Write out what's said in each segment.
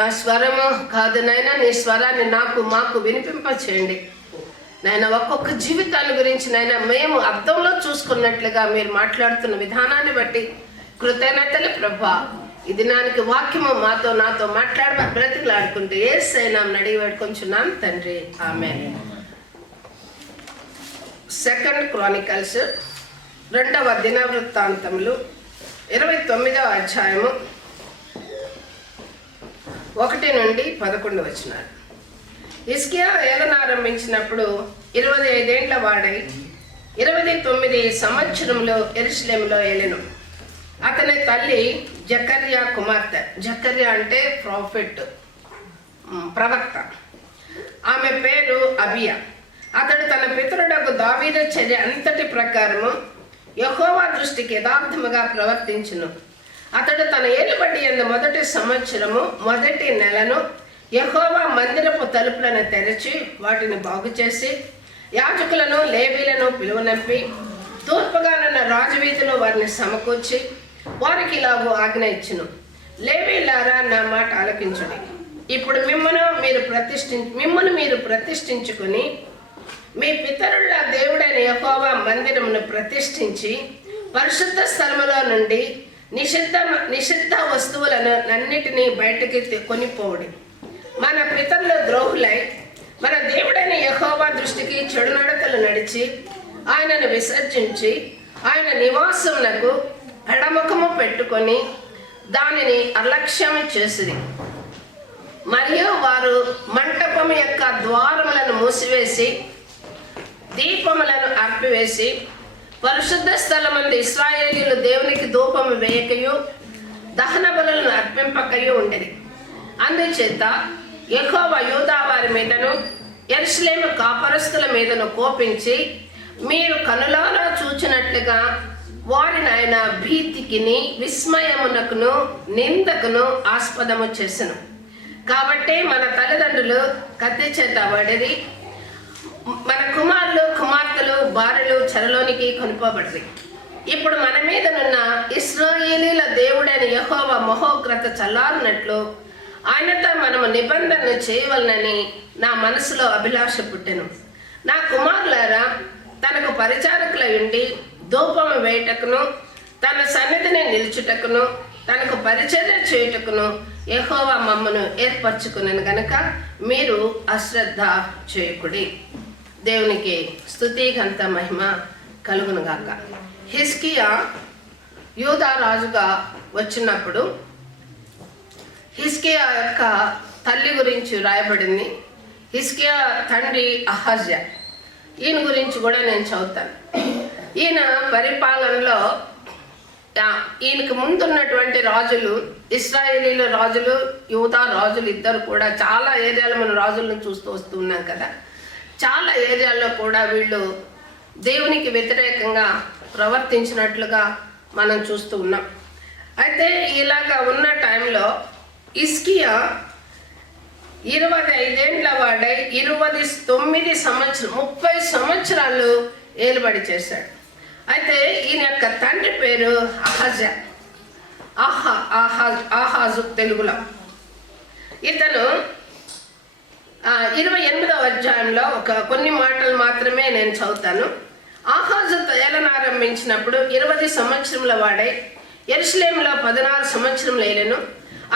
నా స్వరము కాదు నాయన, నీ స్వరాన్ని నాకు మాకు వినిపింప చేయండి నాయన. ఒక్కొక్క జీవితాన్ని గురించి నాయన మేము అర్థంలో చూసుకున్నట్లుగా మీరు మాట్లాడుతున్న విధానాన్ని బట్టి కృతజ్ఞతలు ప్రభా. ఈ దినానికి వాక్యము మాతో నాతో బ్రతికిలాడుకుంటూ యేసయ్య నామమున అడిగి వేడుకొంచున్నాను తండ్రి, ఆమేన్. 2 క్రానికల్స్ 2వ దినవృత్తాంతములు 29వ అధ్యాయము 1 నుండి 11 వచనాలు. హిజ్కియా ఏలనారంభించినప్పుడు 25 ఏండ్ల వాడై 29 సంవత్సరంలో యెరూషలేములో ఏలెను. అతని తల్లి జకర్యా కుమార్తె. జకర్యా అంటే ప్రాఫెట్, ప్రవక్త. ఆమె పేరు అబియా. అతడు తన పితరుడకు దావీదు చర్య అంతటి ప్రకారము యెహోవా దృష్టికి యథార్థముగా ప్రవర్తించును. అతడు తన ఏలుబడి యందు మొదటి సంవత్సరము మొదటి నెలను యెహోవా మందిరపు తలుపులను తెరచి వాటిని బాగు చేసి యాజకులను లేవీలను పిలువనంపి తూర్పుగానున్న రాజవీధిలో వారిని సమకూర్చి వారికి ఇలాగూ ఆజ్ఞ ఇచ్చును. లేవీలారా, నా మాట ఆలకించుడి. ఇప్పుడు మిమ్మును మీరు ప్రతిష్ఠించుకుని మీ పితరుల దేవుడైన యెహోవా మందిరమును ప్రతిష్ఠించి పరిశుద్ధ స్థలములో నుండి నిషిద్ధ వస్తువులను అన్నిటినీ బయటకి కొనిపోవుడి. మన పితరుల ద్రోహులై మన దేవుడైన యెహోవా దృష్టికి చెడు నడతలు నడిచి ఆయనను విసర్జించి ఆయన నివాసమునకు ఎడముఖము పెట్టుకొని దానిని అలక్ష్యం చేసిరి. మరియు వారు మంటపం యొక్క ద్వారములను మూసివేసి దీపములను అర్పివేసి పరిశుద్ధ స్థలమందు ఇశ్రాయేలీయులు దేవునికి ధూపము వేయకయు దహన బలులను అర్పింపకయు ఉండేది. అందుచేత యెహోవా యూదా వారి మీదను యెరూషలేము కాపరస్తుల మీదను కోపించి మీరు కనులారా చూచినట్లుగా వారిని ఆయన భీతికిని విస్మయమునకును నిందకును ఆస్పదము చేసెను. కాబట్టి మన తల్లిదండ్రులు కత్తి చేత పడిరి, మన కుమారులు కుమార్తెలు భార్యలు చెరలోనికి కొనిపోబడిరి. ఇప్పుడు మన మీదనున్న ఇశ్రాయేలీయుల దేవుడైన యెహోవా మహోగ్రత చల్లారినట్లు ఆయనతో మనము నిబంధనలు చేయవలనని నా మనసులో అభిలాష పుట్టెను. నా కుమారులారా, తనకు పరిచారకులై ఉండి ధూపము వేయుటకును తన సన్నిధిని నిలుచుటకును తనకు పరిచర్య చేయుటకును యెహోవా మమ్మను ఏర్పరచుకున్నాను గనుక మీరు అశ్రద్ధ చేయకుడి. దేవునికి స్తుతి ఘనత మహిమ కలుగునుగాక. హిజ్కియా యూదా రాజుగా వచ్చినప్పుడు హిజ్కియా యొక్క తల్లి గురించి రాయబడింది. హిజ్కియా తండ్రి అహజ్యా. ఈయన గురించి కూడా నేను చదువుతాను. ఈయన పరిపాలనలో ఈయనకు ముందున్నటువంటి రాజులు, ఇశ్రాయేలీల రాజులు, యూదా రాజులు ఇద్దరు కూడా చాలా ఏరియాలో మనం రాజులను చూస్తూ వస్తూ ఉన్నాం కదా. చాలా ఏరియాల్లో కూడా వీళ్ళు దేవునికి వ్యతిరేకంగా ప్రవర్తించినట్లుగా మనం చూస్తూ ఉన్నాం. అయితే ఇలాగా ఉన్న టైంలో హిజ్కియా 25 ఏండ్ల వాడై 29 సంవత్సరం 30 సంవత్సరాలు ఏలుబడి చేశాడు. అయితే ఈయన యొక్క తండ్రి పేరు అహజ్యా, ఆహాజు తెలుగులో. ఇతను 28వ అధ్యాయంలో కొన్ని మాటలు మాత్రమే నేను చదువుతాను. ఆహాజు ఏలనారంభించినప్పుడు 20 సంవత్సరముల వాడై యెరూషలేములో 16 సంవత్సరములు ఏలెను.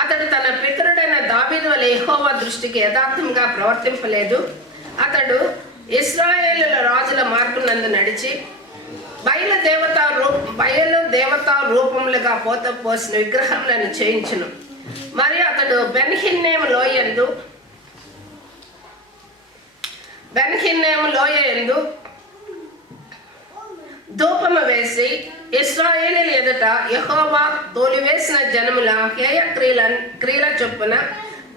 అతడు తన పితరుడైన దావీదు వలె యెహోవా దృష్టికి యథార్థంగా ప్రవర్తింపలేదు. అతడు ఇశ్రాయేలుల రాజుల మార్గమునందు నడిచి బయలు దేవతా రూపములుగా పోసిన విగ్రహములను చేయించును. మరియు అతడు బెన్హిన్నెము లోయ యందు ధూపము వేసి ఇశ్రాయేలీయుల ఎదుట యెహోవా తోలివేసిన జనముల హేయ క్రియల చొప్పున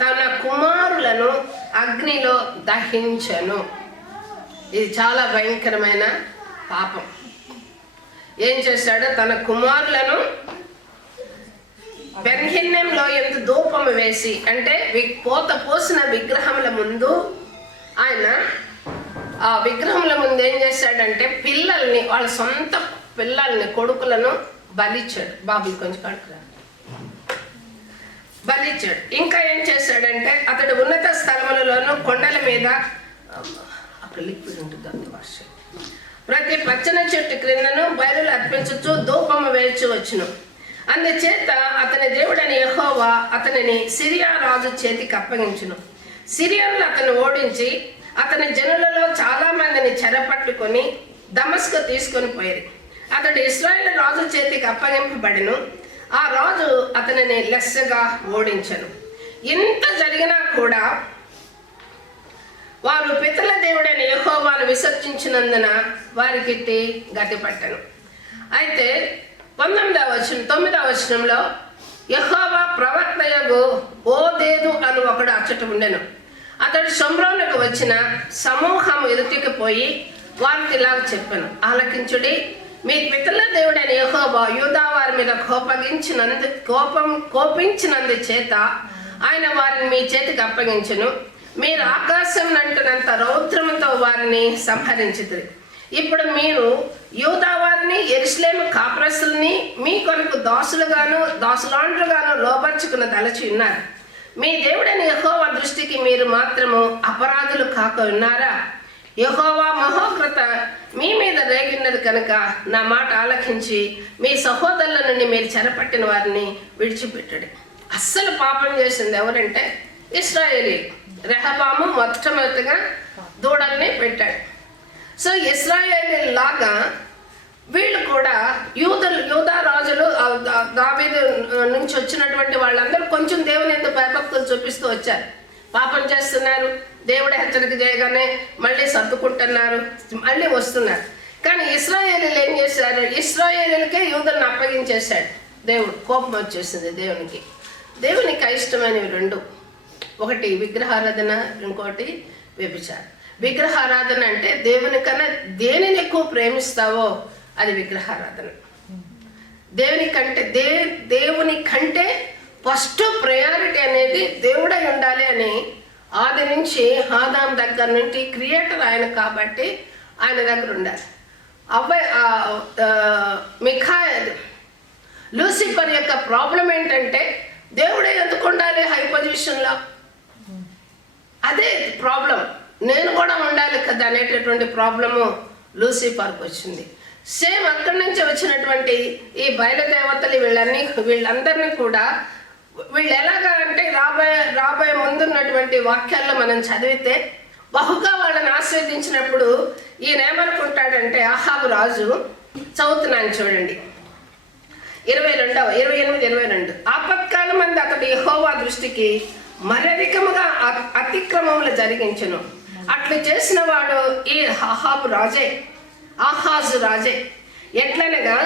తన కుమారులను అగ్నిలో దహించెను. ఇది చాలా భయంకరమైన పాపం. ఏం చేశాడు? తన కుమారులను బెన్హిన్నెంలో ఎంత ధూపము వేసి, అంటే పోసిన విగ్రహముల ముందు ఆయన ఆ విగ్రహముల ముందు ఏం చేశాడంటే పిల్లల్ని, వాళ్ళ సొంత పిల్లల్ని, కొడుకులను బలిచ్చాడు. బాబు కొంచెం కడుకురా, బలిచ్చాడు. ఇంకా ఏం చేశాడు చేశాడంటే అతడు ఉన్నత స్థలములలోనూ కొండల మీద అక్కడ లిక్విడ్ ఉంటుంది అంత భాష ప్రతి పచ్చని చెట్టు క్రిందను బయలులు అర్పించచ్చు ధూపము వేయచ్చు వచ్చును. అందుచేత అతని దేవుడని యెహోవా అతనిని సిరియా రాజు చేతికి అప్పగించును. సిరియన్లు అతను ఓడించి అతని జనులలో చాలా మందిని చెరపట్టుకొని దమస్కు తీసుకొని పోయారు. అతడు ఇశ్రాయేలు రాజు చేతికి అప్పగింపబడిను. ఆ రాజు అతనిని లెస్సగా ఓడించను. ఇంత జరిగినా కూడా వారు పితరుల దేవుడైన యెహోవాను విసర్జించినందున వారికి గతి పట్టను. అయితే 9వ వచనంలో యెహోవా ప్రవక్తయగు ఓదేదు అని ఒకడు అచ్చట ఉండెను. అతడు షోమ్రోనుకు వచ్చిన సమూహం ఎదుటికి పోయి వారికి ఇలాగ చెప్పాను, ఆలకించుడి, మీ పితరుల దేవుడైన యెహోవా యూదా వారి మీద కోపించినందు చేత ఆయన వారిని మీ చేతికి అప్పగించును. మీరు ఆకాశం నంటున్నంత రౌద్రముతో వారిని సంహరించుదురు. ఇప్పుడు మీరు యూదా వారిని యెరూషలేము కాపురస్తుల్ని మీ కొరకు దాసులాండ్రుగాను లోబర్చుకున్న తలచి ఉన్నారు. మీ దేవుడైన యెహోవా దృష్టికి మీరు మాత్రము అపరాధులు కాక ఉన్నారా? యెహోవా మహోగ్రత మీ మీద రేగిన్నది కనుక నా మాట ఆలకించి మీ సహోదరుల నుండి మీరు చెరపట్టిన వారిని విడిచిపెట్టండి. అస్సలు పాపం చేసింది ఎవరంటే ఇశ్రాయేలీ. రెహబాము మొట్టమొదటిగా దూడల్ని పెట్టాడు. సో ఇశ్రాయేలీ లాగా వీళ్ళు కూడా యూదా రాజులు దావీదు నుంచి వచ్చినటువంటి వాళ్ళందరూ కొంచెం దేవుని ఎందుకు భయభక్తులు చూపిస్తూ వచ్చారు. పాపం చేస్తున్నారు, దేవుడు హెచ్చరిక చేయగానే మళ్ళీ సర్దుకుంటున్నారు, మళ్ళీ వస్తున్నారు. కానీ ఇశ్రాయేలీలు ఏం చేశారు? ఇశ్రాయేలీలకే యూదులను అప్పగించేశాడు దేవుడు. కోపం వచ్చేసింది దేవునికి. దేవునికి అయిష్టమైనవి రెండు, ఒకటి విగ్రహారాధన, ఇంకోటి వ్యభిచారం. విగ్రహారాధన అంటే దేవుని కన్నా దేనిని ఎక్కువ ప్రేమిస్తావో అది విగ్రహారాధన. దేవుని కంటే ఫస్ట్ ప్రయారిటీ అనేది దేవుడై ఉండాలి అని ఆది నుంచి ఆదాం దగ్గర నుంచి క్రియేటర్ ఆయన కాబట్టి ఆయన దగ్గర ఉండాలి. లూసిఫర్ యొక్క ప్రాబ్లం ఏంటంటే దేవుడే ఎందుకు ఉండాలి హై పొజిషన్లో, అదే ప్రాబ్లం. నేను కూడా ఉండాలి కదా అనేటటువంటి ప్రాబ్లము లూసిఫర్కి వచ్చింది. సేమ్ అక్కడి నుంచి వచ్చినటువంటి ఈ బయలుదేవతలు వీళ్ళందరినీ కూడా వీళ్ళు ఎలాగా అంటే రాబోయే ముందున్నటువంటి వాక్యాల్లో మనం చదివితే బహుగా వాళ్ళని ఆస్వాదించినప్పుడు ఈయన ఏమనుకుంటాడంటే అహాబు రాజు, చదువుతున్నాను చూడండి 28-22 ఆపత్కాలం మంది అతడు యెహోవా దృష్టికి మరధికముగా అతిక్రమములు జరిగించును. అట్లు చేసిన వాడు ఈ ఆహాజు రాజే. ఎట్లనగా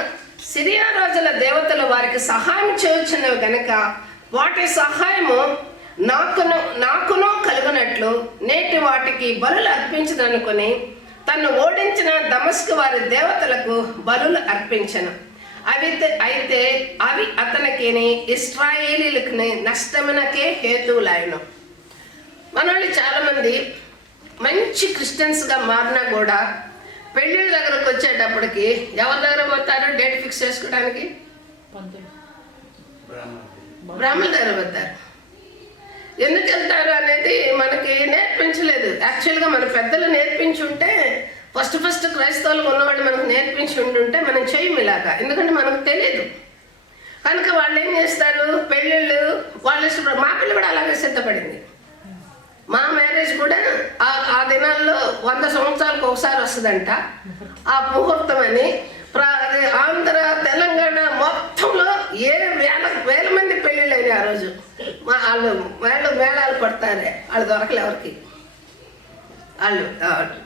సిరియా రాజుల దేవతలు వారికి సహాయం చేయుచున్నవి గనక వాటి సహాయము నాకును కలుగునట్లు నేటి వాటికి బలులు అర్పించదనుకొని తను ఓడించిన దమస్కు వారి దేవతలకు బలులు అర్పించను. అయితే అవి అతనికి ఇశ్రాయేలీలకు నష్టమునకే హేతువులాయను. మనోళ్ళు చాలామంది మంచి క్రిస్టియన్స్గా మారినా కూడా పెళ్ళిళ్ళ దగ్గరకు వచ్చేటప్పటికి ఎవరి దగ్గర పోతారు? డేట్ ఫిక్స్ చేసుకోవడానికి బ్రాహ్మణ దగ్గర పోతారు. ఎందుకు వెళ్తారు అనేది మనకి నేర్పించలేదు. యాక్చువల్గా మన పెద్దలు నేర్పించుంటే ఫస్ట్ క్రైస్తవులు ఉన్నవాళ్ళు మనకు నేర్పించి ఉంటుంటే మనం చేయము ఇలాగా, ఎందుకంటే మనకు తెలియదు. కనుక వాళ్ళు ఏం చేస్తారు? పెళ్ళిళ్ళు వాళ్ళు మా పిల్ల కూడా అలాగే సిద్ధపడింది. మా మ్యారేజ్ కూడా ఆ దినాల్లో 100 సంవత్సరాలకు ఒకసారి వస్తుందంట ఆ ముహూర్తం అని. ఆంధ్ర తెలంగాణ మొత్తంలో వేల మంది పెళ్ళిళ్ళు అయినాయి ఆ రోజు. వాళ్ళు మేళాలు పడతారే, వాళ్ళు దొరకలే ఎవరికి.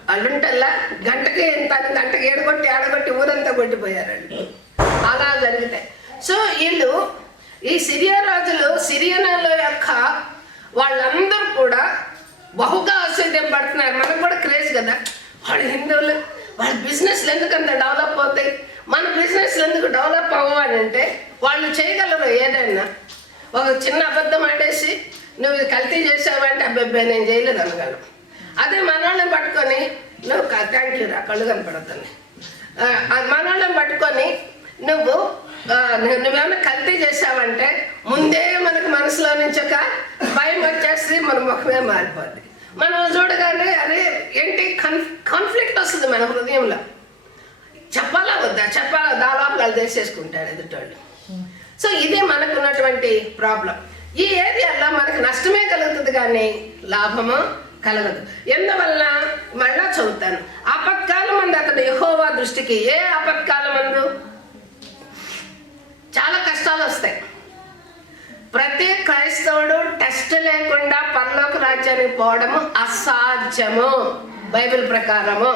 వాళ్ళుంటల్లా గంటకి 7 ఆడగొట్టి ఊరంతా కొట్టిపోయారు వాళ్ళు. అలా జరుగుతాయి. సో వీళ్ళు ఈ సిరియా రాజులు సిరియనాల యొక్క వాళ్ళందరూ కూడా బహుగా ఆశ్చర్యం పడుతున్నారు. మనకు కూడా క్రేజ్ కదా, వాళ్ళు హిందువులు వాళ్ళ బిజినెస్లు ఎందుకంత డెవలప్ అవుతాయి, మన బిజినెస్లు ఎందుకు డెవలప్ అవ్వాలంటే వాళ్ళు చేయగలరు. ఏదైనా ఒక చిన్న అబద్ధం ఆడేసి నువ్వు ఇది కల్తీ చేసావంటే అబ్బాయి నేను చేయలేదు అనగలను. అదే మనోళ్ళని పట్టుకొని నువ్వు థ్యాంక్ యూ రా కళ్ళు కనపడుతుంది, మనోళ్ళని పట్టుకొని నువ్వేమైనా కల్తీ చేసావంటే ముందే మనకు మనసులో నుంచి ఒక భయం వచ్చేస్తుంది. వచ్చేస్తుంది, మన ముఖమే మారిపోద్ది. మనం చూడగానే అరే ఏంటి కాన్ఫ్లిక్ట్ వస్తుంది మన హృదయంలో. చెప్పాలా వద్దా, చెప్పాలా, దాదాపు వాళ్ళు చేసేసుకుంటారు ఎదుటోళ్ళు. సో ఇది మనకున్నటువంటి ప్రాబ్లం. ఈ ఏరియాలో మనకు నష్టమే కలుగుతుంది కానీ లాభము కలగదు. ఎందువల్ల మళ్ళా చదువుతాను. ఆపత్కాలం మందు అతడు యెహోవా దృష్టికి, ఏ ఆపత్కాలం మందు చాలా కష్టాలు వస్తాయి. ప్రతి క్రైస్తవుడు టెస్ట్ లేకుండా పరలోక రాజ్యానికి పోవడము అసాధ్యము బైబిల్ ప్రకారము.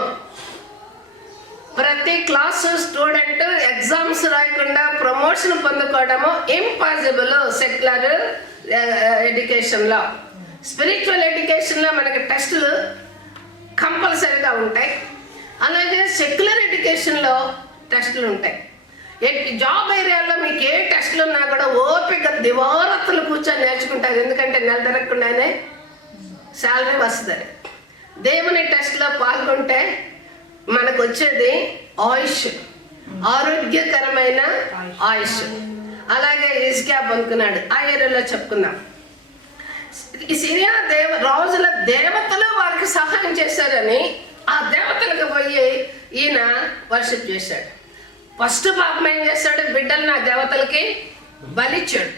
ప్రతి క్లాసు స్టూడెంట్ ఎగ్జామ్స్ రాయకుండా ప్రమోషన్ పొందుకోవడము ఇంపాసిబుల్ సెక్యులర్ ఎడ్యుకేషన్లో. స్పిరిచువల్ ఎడ్యుకేషన్లో మనకి టెస్టులు కంపల్సరీగా ఉంటాయి. అలాగే సెక్యులర్ ఎడ్యుకేషన్లో టెస్టులు ఉంటాయి. జాబ్ ఏరియాలో మీకు ఏ టెస్టులు ఉన్నా కూడా ఓపిక దివారత్తులు కూర్చొని నేర్చుకుంటారు. ఎందుకంటే నెల తిరగకుండానే శాలరీ వస్తుంది. దేవుని టెస్ట్లో పాల్గొంటే మనకు వచ్చేది ఆయుష్, ఆరోగ్యకరమైన ఆయుష్. అలాగే హిజ్కియా పొందుకున్నాడు. ఆ ఏరియాలో చెప్పుకుందాం. ఈ సిరియా రాజుల దేవతలు వారికి సహాయం చేశారని ఆ దేవతలకు పోయి ఈయన వర్షిప్ చేశాడు. ఫస్ట్ పాపం ఏం చేశాడు, బిడ్డలు ఆ దేవతలకి బలిచ్చాడు.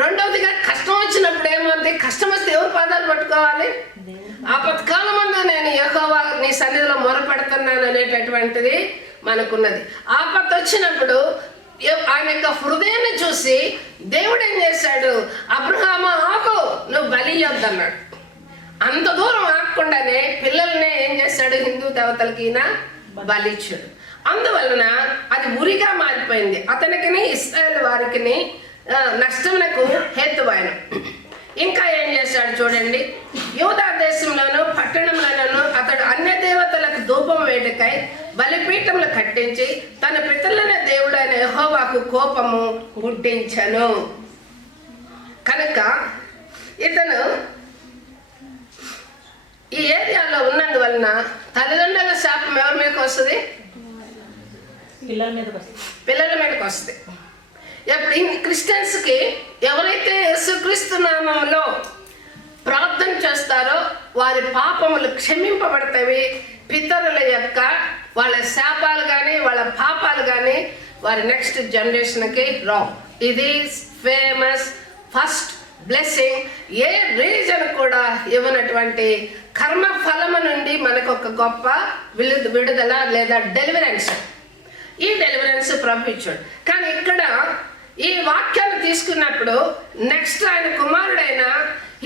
రెండవదిగా కష్టం వచ్చినప్పుడు ఏమంది, కష్టం వస్తే ఎవరు పాదాలు పట్టుకోవాలి? ఆపత్కాలం ముందు నేను యెహోవా నీ సన్నిధిలో మొరపెడుతున్నాను అనేటటువంటిది మనకున్నది. ఆపత్తు వచ్చినప్పుడు ఆయన యొక్క హృదయాన్ని చూసి దేవుడు ఏం చేశాడు, అబ్రహాము ఆకు, నువ్వు బలి ఇయ్యొద్దన్నాడు. అంత దూరం ఆగకుండానే పిల్లల్ని ఏం చేశాడు, హిందూ దేవతలకి ఈయన బలిచ్చాడు. అందువలన అది ఉరిగా మారిపోయింది. అతనికిని ఇశ్రాయేలు వారికిని నష్టమునకు హేతువైన. ఇంకా ఏం చేశాడు చూడండి, యూదా దేశంలోను పట్టణంలోనూ అతడు అన్య దేవతలకు ధూపం వేటకై బలిపీఠములు కట్టించి తన పితరులైన దేవుడైన యెహోవాకు కోపము పుట్టించను. కనుక ఇతను ఈ ఏరియాలో ఉన్నందువలన తల్లిదండ్రుల శాపం ఎవరి మీదకి వస్తుంది? పిల్లల మీదకి వస్తుంది. ఇప్పుడు క్రిస్టియన్స్కి ఎవరైతే యేసుక్రీస్తు నామములో ప్రార్థన చేస్తారో వారి పాపములు క్షమింపబడతాయి. పితరుల యొక్క వాళ్ళ శాపాలు కానీ వాళ్ళ పాపాలు కానీ వారి నెక్స్ట్ జనరేషన్కి రావు. ఇది ఫేమస్ ఫస్ట్ బ్లెస్సింగ్. ఏ రిలీజన్ కూడా ఇవ్వనటువంటి కర్మ ఫలము నుండి మనకు ఒక గొప్ప విడుదల లేదా డెలివరెన్స్. ఈ డెలివరెన్స్ పంపించాడు. కానీ ఇక్కడ ఈ వాక్యాన్ని తీసుకున్నప్పుడు నెక్స్ట్ ఆయన కుమారుడైన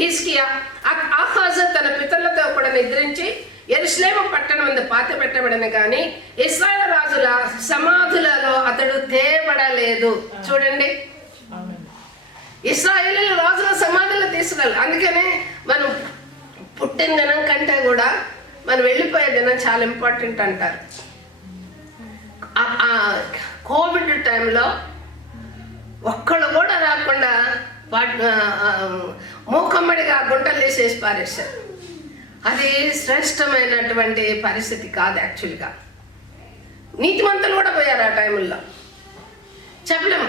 హిజ్కియా ఆహాజు తన పితరులతో కూడా నిద్రించి యెరూషలేము పట్టణం ముందు పాతి పెట్టబడిన కానీ ఇశ్రాయేలు రాజుల సమాధులలో అతడు తేబడలేదు. చూడండి, ఇశ్రాయేలు రాజుల సమాధులు తీసుకెళ్ళాలి. అందుకనే మనం పుట్టిన దినం కంటే కూడా మనం వెళ్ళిపోయే దినం చాలా ఇంపార్టెంట్ అంటారు. కోవిడ్ టైంలో ఒక్కళ్ళు కూడా రాకుండా మూకమ్మడిగా గుంటలు తీసేసి పారేశారు. అది శ్రేష్టమైనటువంటి పరిస్థితి కాదు. యాక్చువల్గా నీతిమంతులు కూడా పోయారు ఆ టైంలో. చెప్పలేము,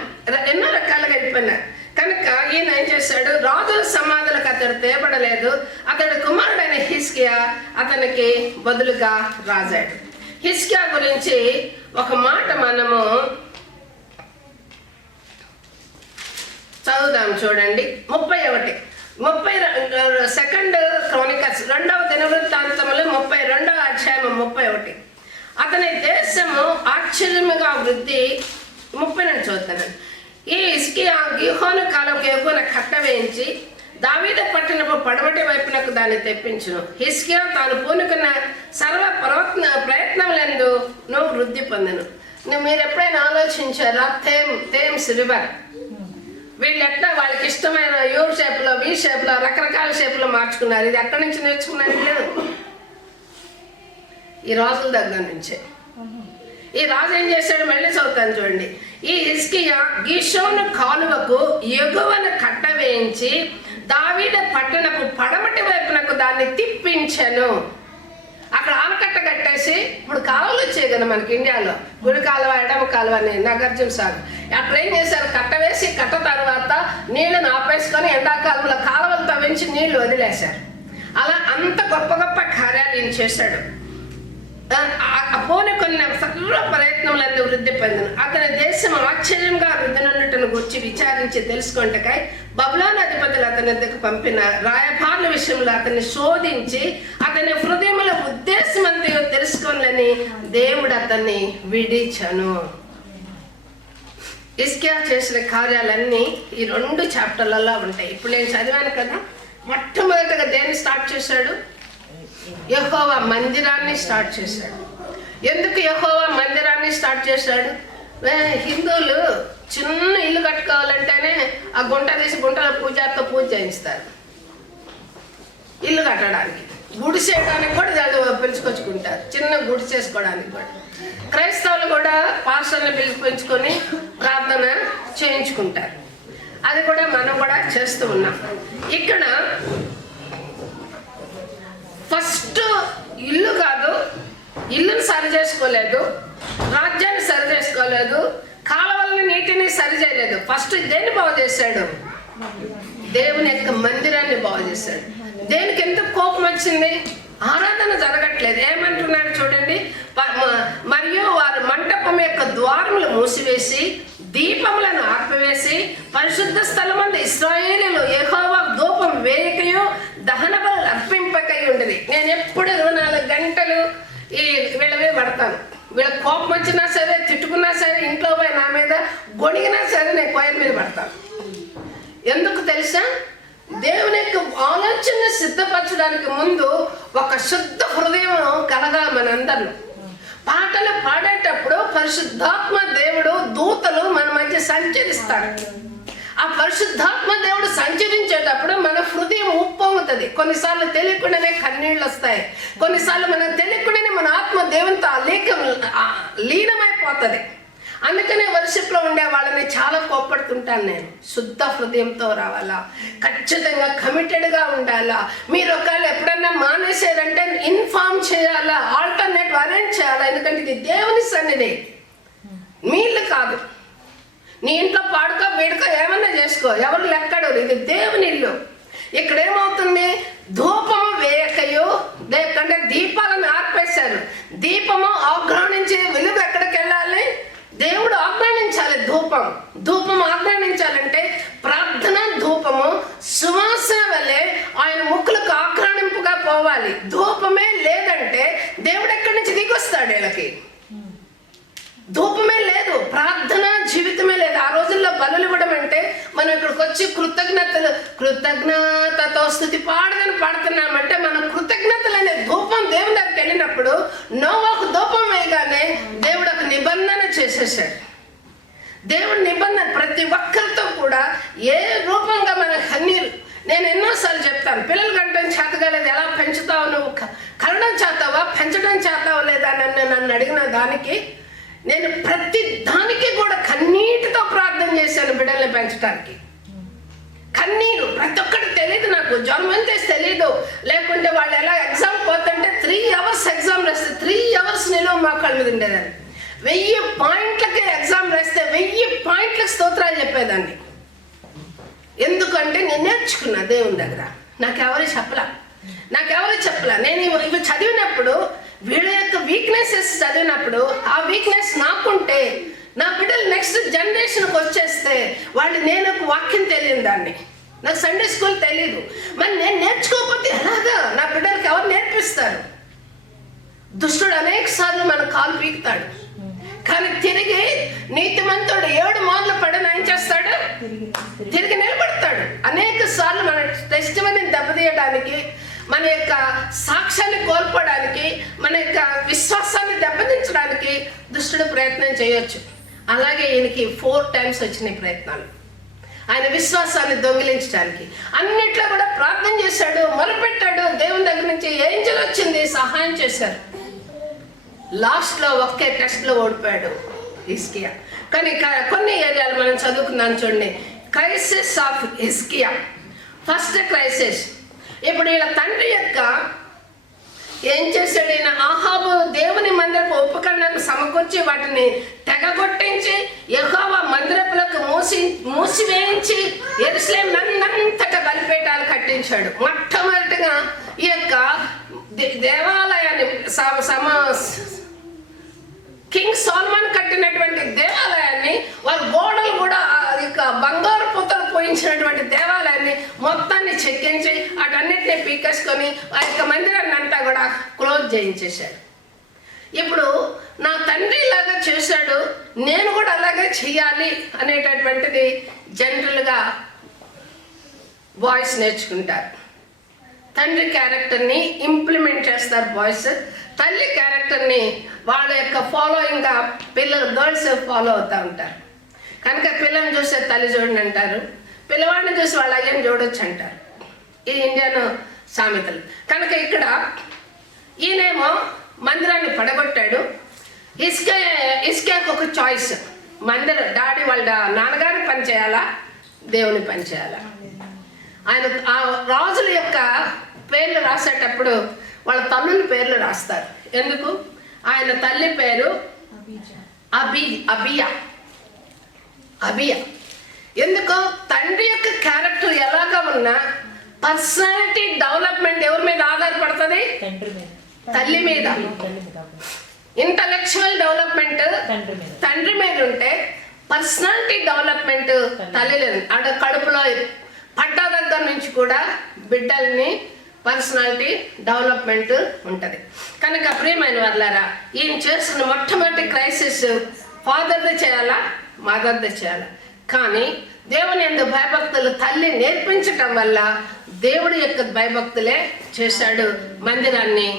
ఎన్నో రకాలుగా వెళ్ళిపోయినారు. కనుక ఈయన ఏం చేశాడు, రాజుల సమాధులకు అతడు తేబడలేదు. అతడు కుమారుడైన హిజ్కియా అతనికి బదులుగా రాజాడు. హిజ్కియా గురించి ఒక మాట మనము చదువుదాం. చూడండి 31 సెకండ్ క్రానికల్స్ 2వ దినవృత్తాంతములు 32వ అధ్యాయం 31. అతని దేశము ఆశ్చర్యముగా వృద్ధి 30 నుంచి చదువుతాను. ఈ హిజ్కియా గిహోను కాలంకి ఎగువన కట్ట వేయించి దావీదు పట్టణపు పడమటి వైపునకు దాన్ని తెప్పించును. హిజ్కియా తాను పూనుకున్న సర్వ ప్రయత్నములందు నువ్వు వృద్ధి పొందను. మీరు ఎప్పుడైనా ఆలోచించారా, థేమ్స్ రివర్ వీళ్ళు ఎట్లా వాళ్ళకి ఇష్టమైన యూ షేప్లో వి షేప్లో రకరకాల షేప్లో మార్చుకున్నారు. ఇది ఎక్కడి నుంచి నేర్చుకున్నారు? లేదు, ఈ రాజుల దగ్గర నుంచే. ఈ రాజు ఏం చేశాడు, మళ్ళీ చదువుతాను చూడండి. ఈ హిజ్కియా గిషోను కాలువకు ఎగువన కట్ట వేయించి దావీదు పట్టణపు పడమటి వైపునకు దాన్ని తిప్పించెను. అక్కడ ఆనకట్ట కట్టేసి, ఇప్పుడు కాలువలు వచ్చాయి కదా మనకి ఇండియాలో, గుడి కాలువ, ఎడమ కాలువ అని, నాగార్జున సాగర్. అక్కడ ఏం చేశారు, కట్ట వేసి కట్ట తర్వాత నీళ్లను ఆపేసుకొని ఎండాకాలంలో కాలువలు తవ్వించి నీళ్లు వదిలేశారు. అలా అంత గొప్ప గొప్ప కార్యాలు ఈయన చేశాడు. పోని కొన్ని సర్వ ప్రయత్నములన్నీ వృద్ధి పొందను. అతని దేశం ఆశ్చర్యంగా వృద్ధినున్నట్టును గురించి విచారించి తెలుసుకుంటకై బబులోను అధిపతులు అతని వద్దకు పంపిన రాయబారుల విషయంలో అతన్ని శోధించి అతని హృదయంలో ఉద్దేశం అంతా తెలుసుకోవాలని దేవుడు అతన్ని విడిచను. హిజ్కియా చేసిన కార్యాలన్నీ ఈ 2 చాప్టర్లలో ఉంటాయి. ఇప్పుడు నేను చదివాను కదా, మొట్టమొదటిగా దేన్ని స్టార్ట్ చేశాడు? యెహోవా మందిరాన్ని స్టార్ట్ చేశాడు. ఎందుకు యెహోవా మందిరాన్ని స్టార్ట్ చేశాడు? హిందువులు చిన్న ఇల్లు కట్టుకోవాలంటేనే ఆ గుంట తీసి గుంటలో పూజతో పూజ చేయిస్తారు. ఇల్లు కట్టడానికి, గుడి చేయడానికి కూడా పిలుచుకొచ్చుకుంటారు, చిన్న గుడి చేసుకోవడానికి కూడా. క్రైస్తవులు కూడా పాస్టర్ని పిలుచుకొని ప్రార్థన చేయించుకుంటారు. అది కూడా మనం కూడా చేస్తూ ఉన్నాం. ఇక్కడ ఫస్ట్ ఇల్లు కాదు, ఇల్లుని సరి చేసుకోలేదు, రాజ్యాన్ని సరి చేసుకోలేదు, కాలువలని నీటిని సరి చేయలేదు. ఫస్ట్ దేన్ని బాగు చేశాడు? దేవుని యొక్క మందిరాన్ని బాగు చేశాడు. దేనికి ఎంత కోపం వచ్చింది? ఆరాధన జరగట్లేదు. ఏమంటున్నాడు చూడండి, మరియు వారి మంటపం యొక్క ద్వారములు మూసివేసి దీపములను ఆర్పివేసి పరిశుద్ధ స్థలమందు ఇశ్రాయేలీయులు యెహోవా ధూపం వేయకయు దహన బలులు అర్పింపకై ఉండేది. నేను ఎప్పుడు 24 గంటలు ఈ వీళ్ళవే పడతాను. వీళ్ళ కోపం వచ్చినా సరే, తిట్టుకున్నా సరే, ఇంట్లో పోయి నా మీద గొడిగినా సరే నేను కోయిల మీద పడతాను. ఎందుకు తెలుసా? దేవుని యొక్క ఆలోచన సిద్ధపరచడానికి ముందు ఒక శుద్ధ హృదయం కలగాలి మనందరిలో. పాటలు పాడేటప్పుడు పరిశుద్ధాత్మ దేవుడు దూతలు మన మధ్య సంచరిస్తారు. ఆ పరిశుద్ధాత్మ దేవుడు సంచరించేటప్పుడు మన హృదయం ఉప్పొంగుతుంది. కొన్నిసార్లు తెలియకుండానే కన్నీళ్ళు వస్తాయి. కొన్నిసార్లు మనం తెలియకుండానే మన ఆత్మ దేవునితో లీనమైపోతుంది. అందుకనే వర్షిప్లో ఉండే వాళ్ళని చాలా కోప్పడుతుంటాను నేను. శుద్ధ హృదయంతో రావాలా, ఖచ్చితంగా కమిటెడ్గా ఉండాలా. మీరు ఒకవేళ ఎప్పుడన్నా మానేసారంటే ఇన్ఫార్మ్ చేయాలా, ఆల్టర్నేట్ అరేంజ్ చేయాలా. ఎందుకంటే ఇది దేవుని సన్నిధి, మీళ్ళు కాదు. నీ ఇంట్లో పాడుకో వీడుకో ఏమన్నా చేసుకో, ఎవరు లెక్కడు, ఇది దేవుని ఇల్లు. ఇక్కడ ఏమవుతుంది? ధూపము వేయకయో లేకంటే దీపాలను ఆర్పేశారు. దీపము ఆగ్రహించే వెలుగు ఎక్కడికి వెళ్ళాలి? దేవుడు ఆగ్రహించాలి. ధూపం ఆగ్రహించాలంటే ప్రార్థన ధూపము సువాసన వల్లే ఆయన ముక్కులకు ఆక్రమింపుగా పోవాలి. ధూపమే లేదంటే దేవుడు ఎక్కడి నుంచి దిగొస్తాడు? వీళ్ళకి ధూపమే లేదు, ప్రార్థన జీవితమే లేదు. ఆ రోజుల్లో బలులు ఇవ్వడం అంటే మనం ఇక్కడికి వచ్చి కృతజ్ఞతతో స్తుతి పాడదని పాడుతున్నామంటే మనం కృతజ్ఞతలు అనే ధూపం దేవుని దగ్గరికి వెళ్ళినప్పుడు నోవాకు ధూపం వేయగానే దేవుడు ఒక నిబంధన చేసేసాడు. దేవుడి నిబంధన ప్రతి ఒక్కరితో కూడా ఏ రూపంగా మన కన్నీరు. నేను ఎన్నోసార్లు చెప్తాను, పిల్లలు కంటే చేతగాలేదు, ఎలా పెంచుతావు నువ్వు? కనడం చేతావా, పెంచడం చేతావా లేదా నన్ను అడిగిన దానికి నేను ప్రతి దానికి కూడా కన్నీటితో ప్రార్థన చేశాను. బిడ్డల్ని పెంచడానికి కన్నీరు ప్రతి ఒక్కటి తెలియదు నాకు. జ్వరం అంటే తెలీదు, లేకుంటే వాళ్ళు ఎలా ఎగ్జామ్ పోతుంటే 3 hours ఎగ్జామ్ రాస్తే 3 hours నిలువ మోకాళ్ళ మీద ఉండేదాన్ని. 1000 పాయింట్లకి ఎగ్జామ్ రాస్తే 1000 పాయింట్లకు స్తోత్రాలు చెప్పేదాన్ని. ఎందుకంటే నేను నేర్చుకున్నా దేవుని దగ్గర. నాకెవరు చెప్పలా. నేను ఇవి చదివినప్పుడు, వీళ్ళ యొక్క వీక్నెసెస్ చదివినప్పుడు, ఆ వీక్నెస్ నాకుంటే నా బిడ్డలు నెక్స్ట్ జనరేషన్కి వచ్చేస్తే నేను ఒక వాక్యం తెలియని దాన్ని, నాకు సండే స్కూల్ తెలీదు, మరి నేను నేర్చుకోకపోతే ఎలాగా? నా బిడ్డలకి ఎవరు నేర్పిస్తారు? దుష్టుడు అనేక సార్లు మన కాలు పీకుతాడు, కానీ తిరిగి నీతిమంతుడు 7 మార్లు పడిన ఏం చేస్తాడు? తిరిగి నిలబడతాడు. అనేక సార్లు మన టెస్టిమనీని దెబ్బతీయడానికి, మన యొక్క సాక్ష్యాన్ని కోల్పోవడానికి, మన యొక్క విశ్వాసాన్ని దెబ్బతించడానికి దుష్టుడు ప్రయత్నం చేయొచ్చు. అలాగే ఈయనకి 4 times వచ్చినాయి ప్రయత్నాలు ఆయన విశ్వాసాన్ని దొంగిలించడానికి. అన్నిట్లో కూడా ప్రార్థన చేశాడు, మొదలుపెట్టాడు. దేవుని దగ్గర నుంచి ఏంజెల్ వచ్చింది, సహాయం చేశారు. లాస్ట్లో ఒకే టెస్ట్లో ఓడిపోయాడు హిజ్కియా. కానీ కొన్ని ఏరియాలు మనం చదువుకున్నాను చూడండి. క్రైసిస్ ఆఫ్ హిజ్కియా, ఫస్ట్ క్రైసిస్. ఇప్పుడు వీళ్ళ తండ్రి యొక్క ఏం చేశాడు ఈయన? ఆహాబు దేవుని మందిరపు ఉపకరణాలను సమకూర్చి వాటిని తెగగొట్టించి యెహోవా మందిరపులకు మూసివేయించి యెరూషలేం నంతటా బలిపీఠాలు కట్టించాడు. మొట్టమొదటిగా ఈ యొక్క దేవాలయాన్ని కింగ్ సోలమన్ కట్టినటువంటి దేవాలయాన్ని, వారి గోడలు కూడా బంగారు పుతలు పోయించినటువంటి దేవాలయాన్ని మొత్తాన్ని చెక్కించి అటన్నిటిని పీకేసుకొని ఆ యొక్క మందిరాన్ని అంతా కూడా క్లోజ్ చేయించేశాడు. ఇప్పుడు నా తండ్రి ఇలాగా చేశాడు, నేను కూడా అలాగే చెయ్యాలి అనేటటువంటిది జనరల్గా బాయ్స్ నేర్చుకుంటారు. తండ్రి క్యారెక్టర్ని ఇంప్లిమెంట్ చేస్తారు బాయ్స్. తల్లి క్యారెక్టర్ని వాళ్ళ యొక్క ఫాలోయింగ్గా పిల్లలు గర్ల్స్ ఫాలో అవుతూ ఉంటారు. కనుక పిల్లల్ని చూసే తల్లి చూడండి అంటారు, పిల్లవాడిని చూసి వాళ్ళ అయ్యని చూడొచ్చు అంటారు. ఇది ఇండియన్ సామెతలు. కనుక ఇక్కడ ఈయనేమో మందిరాన్ని పడగొట్టాడు. ఇస్కేకు ఒక చాయిస్, డాడీ వాళ్ళ నాన్నగారి పని చేయాలా, దేవుని పని చేయాలా. ఆయన ఆ రాజుల యొక్క పేర్లు రాసేటప్పుడు వాళ్ళ తల్లుల పేర్లు రాస్తారు. ఎందుకు? ఆయన తల్లి పేరు అబియా. ఎందుకు? తండ్రి యొక్క క్యారెక్టర్ ఎలాగా ఉన్నా పర్సనాలిటీ డెవలప్మెంట్ ఎవరి మీద ఆధారపడుతుంది? తల్లి మీద. ఇంటలెక్చువల్ డెవలప్మెంట్ తండ్రి మీద ఉంటే పర్సనాలిటీ డెవలప్మెంట్ తల్లి లేదు. కడుపులో పడ్డ దగ్గర నుంచి కూడా బిడ్డల్ని పర్సనాలిటీ డెవలప్మెంట్ ఉంటుంది. కనుక ప్రియమైన వాళ్ళారా, ఈయన చేస్తున్న మొట్టమొదటి క్రైసిస్ ఫాదర్ది చేయాలా, మదర్ది చేయాలా. కానీ దేవుని యందు భయభక్తులు తల్లి నేర్పించటం వల్ల దేవుడి యొక్క భయభక్తులే చేశాడు, మందిరాన్ని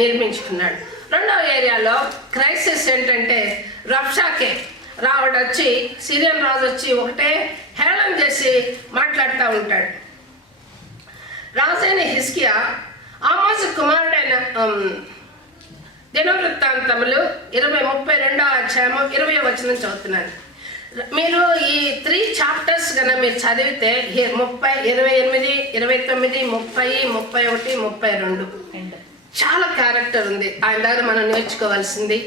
నిర్మించుకున్నాడు. రెండవ ఏరియాలో క్రైసిస్ ఏంటంటే రబ్షాకే రావుడు వచ్చి, సిరియన్ రాజు వచ్చి ఒకటే హేళన చేసి మాట్లాడుతూ ఉంటాడు. రాజైన హిజ్కియా ఆమోసు కుమారుడైన దినవృత్తాంతములు 32వ అధ్యాయము 20వ వచనం చదువుతున్నాను. మీరు ఈ 3 చాప్టర్స్ కన్నా మీరు చదివితే 30, 28, 29, 30, 31, 32 చాలా క్యారెక్టర్ ఉంది ఆయన దగ్గర మనం నేర్చుకోవాల్సింది.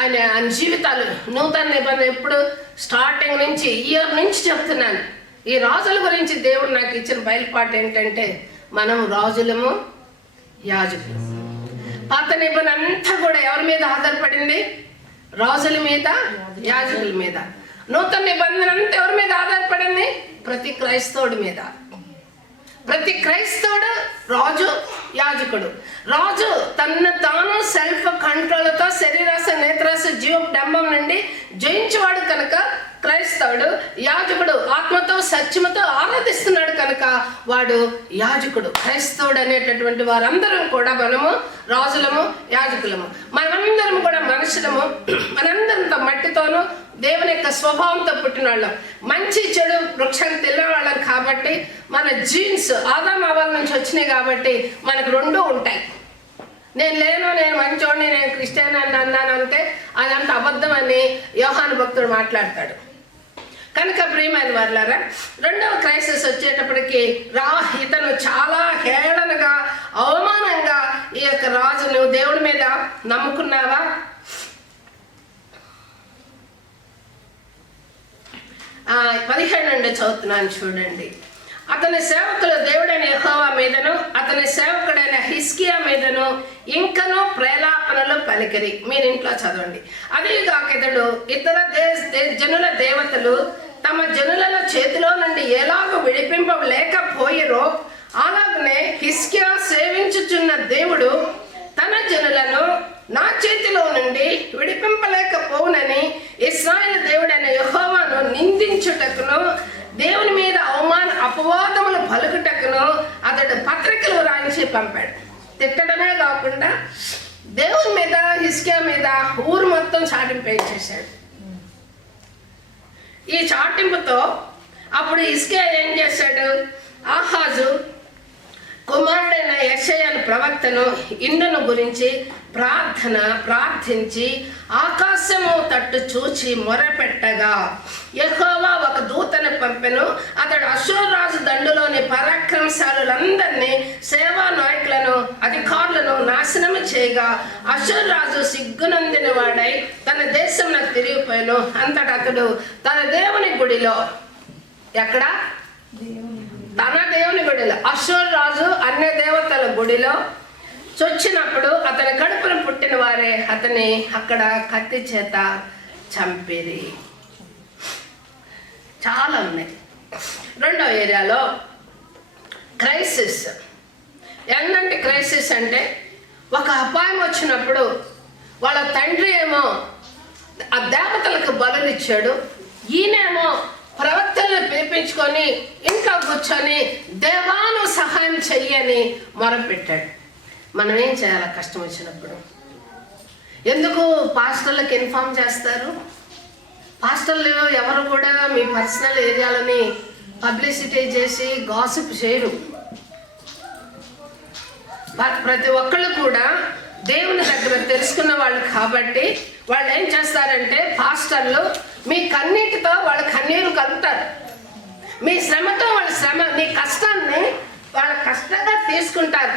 ఆయన జీవితాలు నూతన నిబంధన ఎప్పుడు స్టార్టింగ్ నుంచి ఇయర్ నుంచి చెప్తున్నాను. ఈ రాజుల గురించి దేవుడు నాకు ఇచ్చిన బయలుపాటు ఏంటంటే మనం రాజులము, యాజకులు. పాత నిబంధన అంతా కూడా ఎవరి మీద ఆధారపడింది? రాజుల మీద, యాజకుల మీద. నూతన నిబంధన అంతా ఎవరి మీద ఆధారపడింది? ప్రతి క్రైస్తవుడి మీద. ప్రతి క్రైస్తవుడు రాజు, యాజకుడు. రాజు తను తాను సెల్ఫ్ కంట్రోల్తో శరీరాశ, నేత్రాశ, జీవడంబం నుండి జయించేవాడు కనుక క్రైస్తవుడు. యాజకుడు ఆత్మతో సత్యముతో ఆరాధిస్తున్నాడు కనుక వాడు యాజకుడు. క్రైస్తవుడు అనేటటువంటి వారందరం కూడా మనము రాజులము, యాజకులము. మనందరం కూడా మనుషులము. మనందరంతో మట్టితోనూ దేవుని యొక్క స్వభావంతో పుట్టిన వాళ్ళం. మంచి చెడు వృక్షాన్ని తెలియని వాళ్ళం కాబట్టి మన జీన్స్ ఆదాము అవ్వాల నుంచి వచ్చినాయి కాబట్టి మనకు 2 ఉంటాయి. నేను మంచోడిని, నేను క్రిస్టియన్ అని అన్నానంటే అదంతా అబద్ధం అని యోహాను భక్తుడు మాట్లాడతాడు. కనుక ప్రియమైన వారులారా, రెండవ క్రైసిస్ వచ్చేటప్పటికి ఇతను చాలా హేళనగా, అవమానంగా ఈ యొక్క రాజును దేవుడి మీద నమ్ముకున్నావా? ఆ 17 నుండి చదువుతున్నాను చూడండి. అతని సేవకులు దేవుడైన యెహోవా మీదను అతని సేవకుడైన హిజ్కియా మీదను ఇంకనూ ప్రేలాపనలు పలికిరి. మీరు ఇంట్లో చదవండి. అదేగాక ఇతర జనుల దేవతలు తమ జనుల చేతిలో నుండి ఎలాగో విడిపింపలేకపోయిరో అలాగనే హిజ్కియా సేవించుచున్న దేవుడు తన జనులను నా చేతిలో నుండి విడిపింపలేకపోవునని ఇశ్రాయేలు దేవుడైన యెహోవాను నిందించుటకును దేవుని మీద అపవాదములు పలుకుటకును అతడు పత్రికలు రాయించి పంపాడు. తిట్టడమే కాకుండా దేవుని మీద, హిజ్కియా మీద ఊరు మొత్తం చాటింపు చేశాడు. ఈ చాటింపుతో అప్పుడు హిజ్కియా ఏం చేశాడు? ఆహాజు కుమారుడైన యెషయాను ప్రవక్తను ఇందును గురించి ప్రార్థించి ఆకాశము తట్టు చూచి మొరపెట్టగా యెహోవా ఒక దూతను పంపెను. అతడు అష్షూరు రాజు దండులోని పరాక్రమశాలులందరినీ, సేవా నాయకులను, అధికారులను నాశనము చేయగా అషూరు రాజు సిగ్గునందిన వాడై తన దేశంలో తిరిగిపోయాను. అంతటా అతడు తన దేవుని గుడిలో, ఎక్కడ? తన దేవుని గుడిలో, అషూరు రాజు అన్య దేవతల గుడిలో చొచ్చినప్పుడు అతని కడుపున పుట్టిన వారే అతని అక్కడ కత్తి చేత చంపిరి. చాలా ఉన్నాయి. రెండో ఏరియాలో క్రైసిస్. ఏంటంటే క్రైసిస్ అంటే ఒక అపాయం వచ్చినప్పుడు వాళ్ళ తండ్రి ఏమో ఆ దేవతలకు బలులు ఇచ్చాడు, ఈయనేమో ప్రవక్తలను పిలిపించుకొని ఇంట్లో కూర్చొని దేవాను సహాయం చెయ్యని మొరపెట్టాడు. మనం ఏం చేయాలి కష్టం వచ్చినప్పుడు? ఎందుకు పాస్టర్లకు ఇన్ఫార్మ్ చేస్తారు? పాస్టర్లు ఎవరు కూడా మీ పర్సనల్ ఏరియాలని పబ్లిసిటీ చేసి గాసిప్ చేయరు. ప్రతి ఒక్కళ్ళు కూడా దేవుని దగ్గర తెలుసుకున్న వాళ్ళు కాబట్టి వాళ్ళు ఏం చేస్తారంటే పాస్టర్లు మీ కన్నీటితో వాళ్ళ కన్నీరు కలుపుతారు. మీ శ్రమతో వాళ్ళ శ్రమ, మీ కష్టాన్ని వాళ్ళ కష్టంగా తీసుకుంటారు.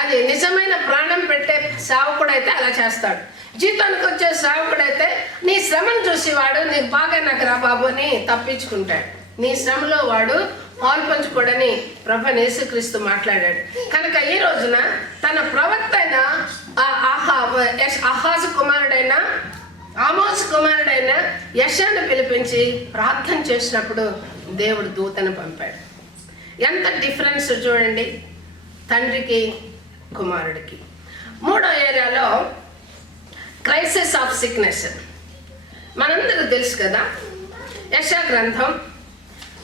అది నిజమైన ప్రాణం పెట్టే సేవకుడైతే అలా చేస్తాడు. జీతానికి వచ్చే సేవకుడైతే నీ శ్రమను చూసి వాడు నీకు బాగా నాకు రా బాబు అని తప్పించుకుంటాడు. నీ శ్రమలో వాడు పాల్పంచుకోడని ప్రభు యేసుక్రీస్తు మాట్లాడాడు. కనుక ఈ రోజున తన ప్రవక్త అయిన ఆహాజు కుమారుడైన ఆమోస్ కుమారుడైన యెషయాను పిలిపించి ప్రార్థన చేసినప్పుడు దేవుడు దూతను పంపాడు. ఎంత డిఫరెన్స్ చూడండి తండ్రికి కుమారుడికి. మూడో ఏరియాలో క్రైసిస్ ఆఫ్ సిక్నెస్. మనందరూ తెలుసు కదా, యెషయా గ్రంథం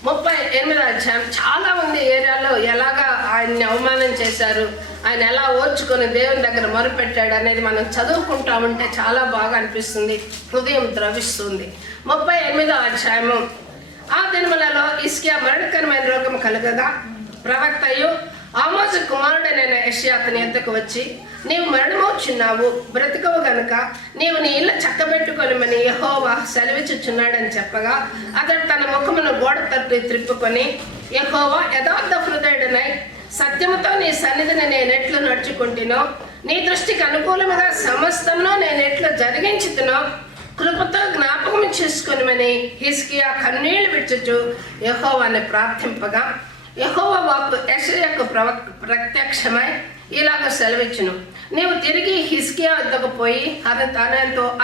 38వ అధ్యాయం. చాలా మంది ఏరియాలో ఎలాగా ఆయన్ని అవమానం చేశారు, ఆయన ఎలా ఓర్చుకొని దేవుని దగ్గర మొరపెట్టాడు అనేది మనం చదువుకుంటామంటే చాలా బాగా అనిపిస్తుంది, హృదయం ద్రవిస్తుంది. 38వ అధ్యాయము. ఆ దినములలో హిజ్కియా మరణకరమైన రోగం కలగగా ప్రవక్తయు ఆమోజు కుమారుడైన యెషయా అతని యొద్దకు వచ్చి, నీవు మరణమవుచున్నావు, బ్రతుకవు గనుక నీవు నీ ఇల్లు చక్కబెట్టుకొనిమని యెహోవా సెలవిచ్చుచున్నాడని చెప్పగా అతడు తన ముఖమును గోడ తట్టు త్రిప్పుకొని, యెహోవా యథార్థ హృదయుడనై సత్యముతో నీ సన్నిధిని నేనెట్లు నడుచుకుంటునో, నీ దృష్టికి అనుకూలముగా సమస్తమును నేనెట్లు జరిగించుతునో కృపతో జ్ఞాపకం చేసుకొనిమని హిజ్కియా కన్నీళ్లు విడుచుచు యెహోవాని ప్రార్థింపగా యెహోవా వాక్కు యెషయాకు ప్రత్యక్షమై ఇలాగ సెలవిచ్చును, నీవు తిరిగి హిజ్కియా వద్దకు పోయి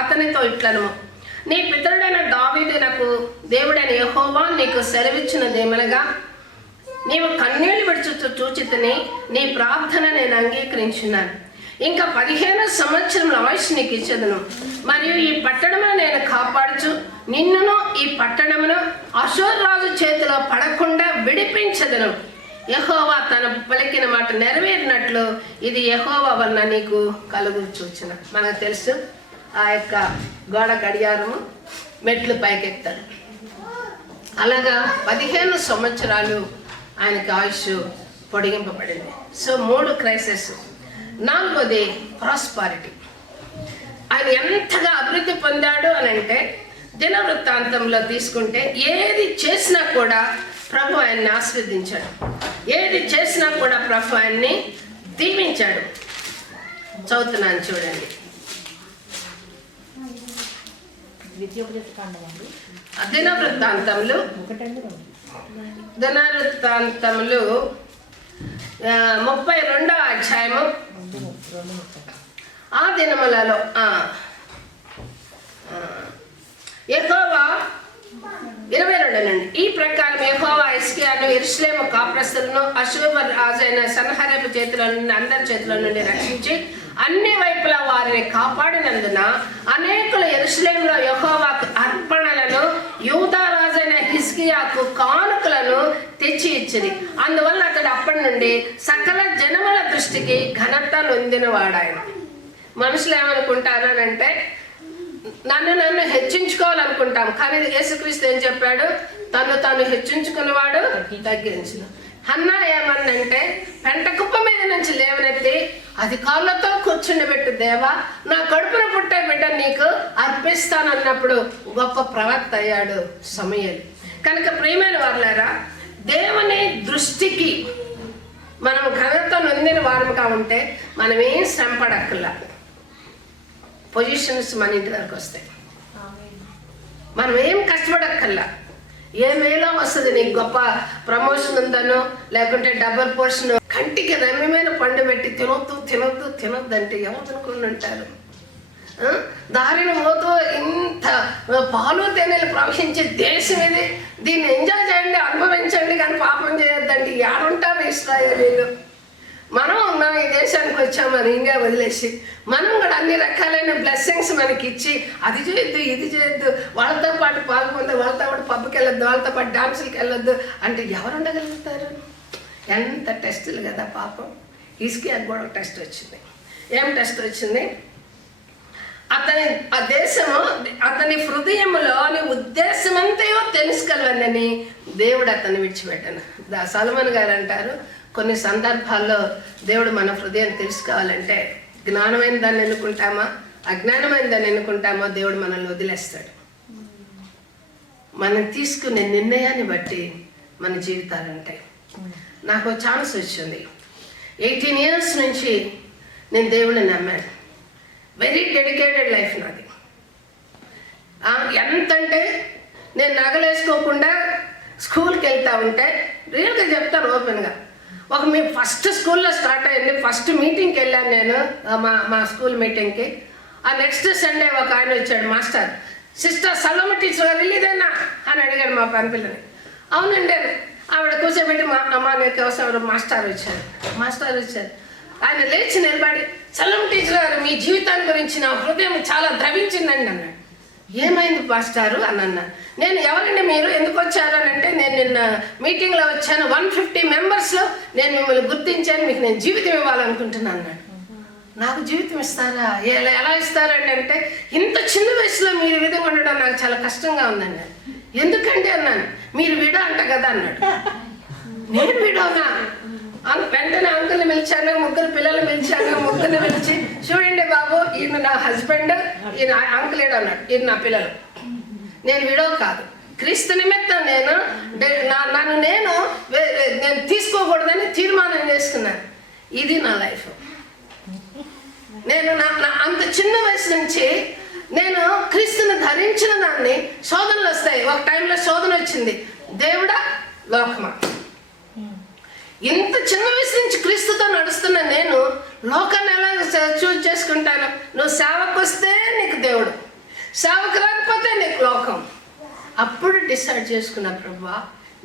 అతనితో ఇట్లను, నీ పితరుడైన దావీదునకు దేవుడైన యెహోవా నీకు సెలవిచ్చినదేమనగా, నీవు కన్నీళ్లు విడుచుతూ చూచితిని, నీ ప్రార్థన నేను అంగీకరించున్నాను, ఇంకా 15 సంవత్సరముల ఆయుష్ నీకు ఇచ్చేదను, మరియు ఈ పట్టణమును నేను కాపాడుచు నిన్నును ఈ పట్టణమును అషూరు రాజు చేతిలో పడకుండా విడిపించదను. యెహోవా తన పలికిన మాట నెరవేరినట్లు ఇది యెహోవా వలన నీకు కలుగు సూచన. మనకు తెలుసు ఆ యొక్క గోడ గడియారము మెట్లు పైకెత్తాడు. అలాగా 15 సంవత్సరాలు ఆయనకి ఆయుష్ పొడిగింపబడింది. So 3 crisis. 4వది ప్రాస్పారిటీ. ఆయన ఎంతగా అభివృద్ధి పొందాడు అని అంటే దినవృత్తాంతంలో తీసుకుంటే ఏది చేసినా కూడా ప్రభు ఆయన్ని ఆశీర్వదించాడు, ఏది చేసినా కూడా ప్రభు ఆయన్ని దీవించాడు. చదువుతున్నాను చూడండి. దినవృత్తాంతములు 32వ అధ్యాయము. ఆ దినములలో యెహోవా 22 నుండి ఈ ప్రకారం యెహోవా హిజ్కియాను యెరూషలేము కాపురస్తులను అషూరు రాజైన సన్హెరీబు చేతుల నుండి అందరి చేతుల నుండి రక్షించి అన్ని వైపులా వారిని కాపాడినందున అనేకులు యెరూషలేములో యెహోవాకు అర్పణలను యూదా రాజైన హిజ్కియాకు కానుకలను తెచ్చి ఇచ్చిరి. అందువల్ల అతడు అప్పటి నుండి సకల జనముల దృష్టికి ఘనత నొందినవాడాయన. మనుషులు ఏమనుకుంటారు అంటే నన్ను హెచ్చించుకోవాలనుకుంటాం, కానీ యేసుక్రీస్తు ఏం చెప్పాడు? తాను హెచ్చించుకున్నవాడు తగ్గించిన. హన్నా ఏమన్నంటే పెంట కుప్ప మీద నుంచి లేవనెత్తి అది కాళ్ళతో కూర్చుండబెట్టు దేవా, నా కడుపున పుట్టే బిడ్డ నీకు అర్పిస్తానన్నప్పుడు గొప్ప ప్రవక్త అయ్యాడు సమూయేలు. కనుక ప్రియమైన వారులారా, దేవుని దృష్టికి మనం ఘనత పొందిన వారముగా ఉంటే మనం ఏం శ్రమ పడక్కర్లా, పొజిషన్స్ మన ఇంటి వరకు వస్తాయి. మనం ఏం కష్టపడక్కర్లా. ఏ మేలో వస్తుంది, నీకు గొప్ప ప్రమోషన్ ఉందనో లేకుంటే డబుల్ పోర్షన్, కంటికి రమ్యమైన పండు పెట్టి తినొద్దు అంటే ఎవరు తినుకుని ఉంటారు? దారిని పోతూ ఇంత పాలు తేనెలు ప్రవహించే దేశం ఇది, దీన్ని ఎంజాయ్ చేయండి, అనుభవించండి, కానీ పాపం చేయొద్దండి. ఎవరుంటారు ఇశ్రాయేలీలు? మనం ఉన్నాం, ఈ దేశానికి వచ్చాం, మన ఇండియా వదిలేసి. మనం కూడా అన్ని రకాలైన బ్లెస్సింగ్స్ మనకి ఇచ్చి అది చేయొద్దు ఇది చేయొద్దు, వాళ్ళతో పాటు పాల్గొంది, వాళ్ళతో పాటు పబ్కి వెళ్ళొద్దు, వాళ్ళతో పాటు డాన్సులకి వెళ్ళొద్దు అంటే ఎవరు ఉండగలుగుతారు? ఎంత టెస్టులు కదా పాపం. హిజ్కియాకు కూడా ఒక టెస్ట్ వచ్చింది. ఏం టెస్ట్ వచ్చింది? ఆ దేశము అతని హృదయంలోని ఉద్దేశమంతయో తెలుసుకోవాలని దేవుడు అతన్ని విడిచిపెట్టాను. సొలొమోను గారు అంటారు, కొన్ని సందర్భాల్లో దేవుడు మన హృదయం తెలుసుకోవాలంటే జ్ఞానమైన దాన్ని ఎన్నుకుంటామా అజ్ఞానమైన దాన్ని ఎన్నుకుంటామా దేవుడు మనల్ని వదిలేస్తాడు. మనం తీసుకునే నిర్ణయాన్ని బట్టి మన జీవితాలు ఉంటాయి. నాకు ఛాన్స్ వచ్చింది. 18 years నుంచి నేను దేవుడిని నమ్మాను. వెరీ డెడికేటెడ్ లైఫ్ నాది. ఎంతంటే నేను నగలేసుకోకుండా స్కూల్కి వెళ్తా ఉంటే రియల్గా చెప్తాను ఓపెన్గా, మీ ఫస్ట్ స్కూల్లో స్టార్ట్ అయ్యింది. ఫస్ట్ మీటింగ్కి వెళ్ళాను నేను, మా స్కూల్ మీటింగ్కి. ఆ నెక్స్ట్ సండే ఒక ఆయన వచ్చాడు, మాస్టర్, సిస్టర్ సలోమి టీచర్ గారు వెళ్ళేదేనా అని అడిగాడు మా పనిపిల్లని. అవునండి ఆవిడ కూర్చోబెట్టి అమ్మ నీకోసం మాస్టర్ వచ్చారు. ఆయన లేచి నిలబడి, సలోమి టీచర్ గారు మీ జీవితాన్ని గురించి నా హృదయం చాలా ద్రవించిందండి అన్నాడు. ఏమైంది మాస్టారు అని అన్నా. నేను ఎవరండి మీరు, ఎందుకు వచ్చారు అని అంటే, నేను నిన్న మీటింగ్లో వచ్చాను, 150 మెంబర్స్లో నేను మిమ్మల్ని గుర్తించాను, మీకు నేను జీవితం ఇవ్వాలనుకుంటున్నాను అన్నాడు. నాకు జీవితం ఇస్తారా? ఎలా ఇస్తారండి అంటే, ఇంత చిన్న వయసులో మీరు ఈ విధంగా ఉండడం నాకు చాలా కష్టంగా ఉందండి. ఎందుకంటే అన్నాను, మీరు విడో అంట కదా అన్నాడు. నేను విడోనా? వెంటనే అంకుల్ని పిలిచాను, 3 పిల్లలు పిలిచాను. 3 పిలిచి, చూడండి బాబు, ఈయన నా హస్బెండ్, ఈయన అంకుల్ ఏడు అన్నాడు, ఈయన నా పిల్లలు. నేను విడో కాదు, క్రీస్తు నిమిత్తం నన్ను నేను తీసుకోకూడదని తీర్మానం చేసుకున్నాను. ఇది నా లైఫ్. నేను అంత చిన్న వయసు నుంచి నేను క్రీస్తుని ధరించిన దాన్ని శోధనలు వస్తాయి. ఒక టైంలో శోధన వచ్చింది, దేవుడా లోకమా. ఇంత చిన్న వయసు నుంచి క్రీస్తుతో నడుస్తున్న నేను లోకాన్ని ఎలా చూజ్ చేసుకుంటాను? నువ్వు సేవకు వస్తే నీకు దేవుడు, సేవకు రాకపోతే నీకు లోకం. అప్పుడు డిసైడ్ చేసుకున్న, ప్రభువా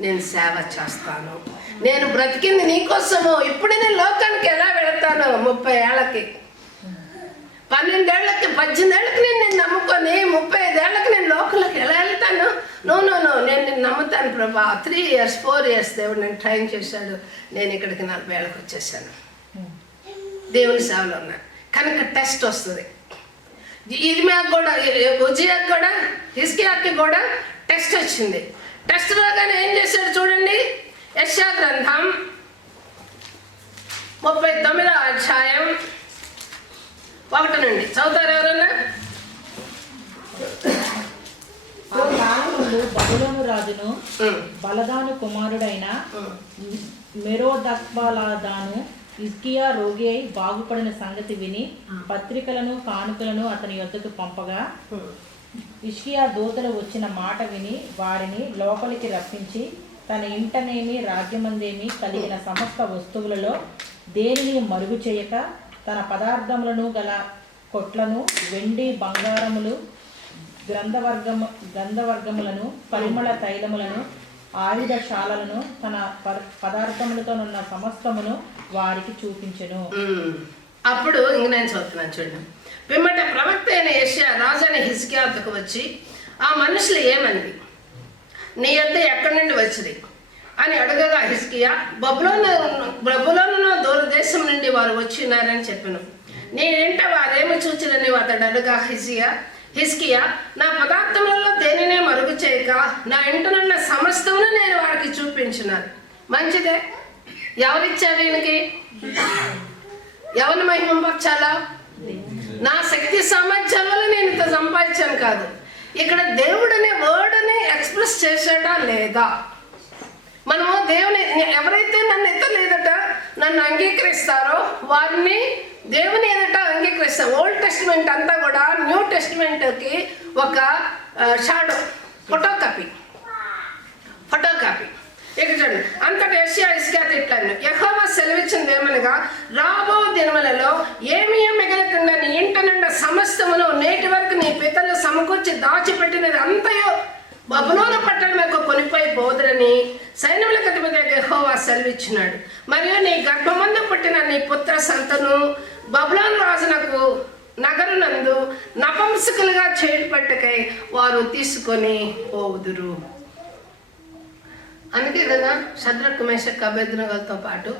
నేను సేవ చేస్తాను, నేను బ్రతికింది నీకోసము. ఇప్పుడు నేను లోకానికి ఎలా వెళతాను? 30 ఏళ్ళకి, 12 ఏళ్ళకి, 18 ఏళ్ళకి నేను నమ్ముకొని 35 ఏళ్ళకి నేను లోకంలోకి ఎలా వెళ్తాను? నో నేను నమ్ముతాను ప్రభా. 3 years 4 years దేవుడు నేను ట్రైన్ చేశాడు. నేను ఇక్కడికి 40 ఏళ్ళకి వచ్చేసాను, దేవుని సేవలో ఉన్నా. కనుక టెస్ట్ వస్తుంది. ఇది మాకు కూడా, ఉజ్జియాకి కూడా, హిజ్కియాకి కూడా టెస్ట్ వచ్చింది. టెస్ట్ రాగానే ఏం చేశాడు చూడండి. యెషయా గ్రంథం 39వ అధ్యాయం 1 నుండి చదువుతారు ఎవరన్నా? ఆ కాలమందు బబులోను రాజును బలదాను కుమారుడైన మెరోదక్బలదాను హిజ్కియా రోగి అయి బాగుపడిన సంగతి విని పత్రికలను కానుకలను అతని యొద్దకు పంపగా, హిజ్కియా దూతలు వచ్చిన మాట విని వారిని లోపలికి రప్పించి తన ఇంటనేమి రాజ్యమందేమి కలిగిన సమస్త వస్తువులలో దేనిని మరుగు చేయక తన పదార్థములను గల కొట్లను, వెండి బంగారములు, గంధవర్గములను, పరిమళ తైలములను, ఆయుధశాలలను, తన పదార్థములతోనున్న సమస్తమును వారికి చూపించెను. అప్పుడు ఇంక నేను చదువుతున్నాను చూడండి. పిమ్మట ప్రవక్త అయిన యెషయా రాజైన హిజ్కియా వద్దకు వచ్చి, ఆ మనుషులు ఏమని నీ యొద్ద ఎక్కడి నుండి వచ్చింది అని అడగగా, హిజ్కియా బబులోను దూరదేశం నుండి వారు వచ్చినారని చెప్పాను. నేనేంట వారేమి చూచినని అతడు అడగా, హిజ్కియా నా పదార్థములలో దేనినే మరుగు చేయక నా ఇంటనున్న సమస్తమును నేను వారికి చూపించినాను. మంచిదే. ఎవరిచ్చారు ఈయనకి? ఎవరిని మహిమపరచాలా? నా శక్తి సామర్థ్యాల వల్ల నేను ఇంత సంపాదించాను కాదు. ఇక్కడ దేవుడనే వర్డ్ని ఎక్స్ప్రెస్ చేశాడా లేదా? మనము దేవుని, ఎవరైతే నన్ను ఎత్తలేదట, నన్ను అంగీకరిస్తారో వారిని దేవుని ఎదుట అంగీకరిస్తాం. ఓల్డ్ టెస్టిమెంట్ అంతా కూడా న్యూ టెస్టిమెంట్కి ఒక షాడో, ఫోటోకాపీ. ఇక చూడండి, అంతటి యెషయా హిజ్కియాతో ఇట్లా అన్నాడు, యెహోవా సెలవిచ్చింది ఏమనగా, రాబో దినములలో ఏమీ మిగలకుండా నీ ఇంట నుండి సమస్తమును నేటి వరకు నీ పితరులు సమకూర్చి దాచిపెట్టినది అంతయో బబులోను పట్టణం యొక్క కొనిపోయి బోధులని సైన్యములకు అధిపతి యెహోవా సెలవిచ్చినాడు. మరియు నీ గర్భమందు పుట్టిన నీ పుత్ర సంతను బబులోను రాజునకు నగరునందు నపుంసకులుగా చేటుపట్టుకై వారు తీసుకొని పోవుదురు. అందుకే కదా షద్రక్ మేషక్ అబేద్నెగోలతో పాటు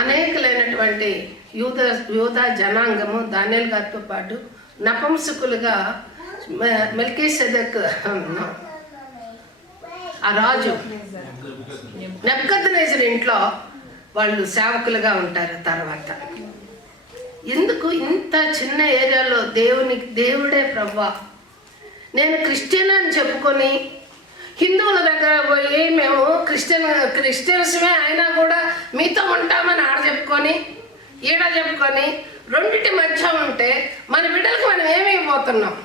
అనేకలైనటువంటి యూదా జనాంగము దానియేలు గారితో పాటు నపుంసకులుగా మెల్కీసెదెక్ ఆ రాజు నెబుకద్నెజర్ ఇంట్లో వాళ్ళు సేవకులుగా ఉంటారు. తర్వాత ఎందుకు ఇంత చిన్న ఏరియాలో దేవుడే ప్రభువా, నేను క్రిస్టియన్ అని చెప్పుకొని హిందువుల దగ్గర పోయి మేము క్రిస్టియన్స్మే అయినా కూడా మీతో ఉంటామని ఆడ చెప్పుకొని ఈడ చెప్పుకొని రెండింటి మధ్య ఉంటే మన బిడ్డలకు మనం ఏమి ఇవ్వబోతున్నాం?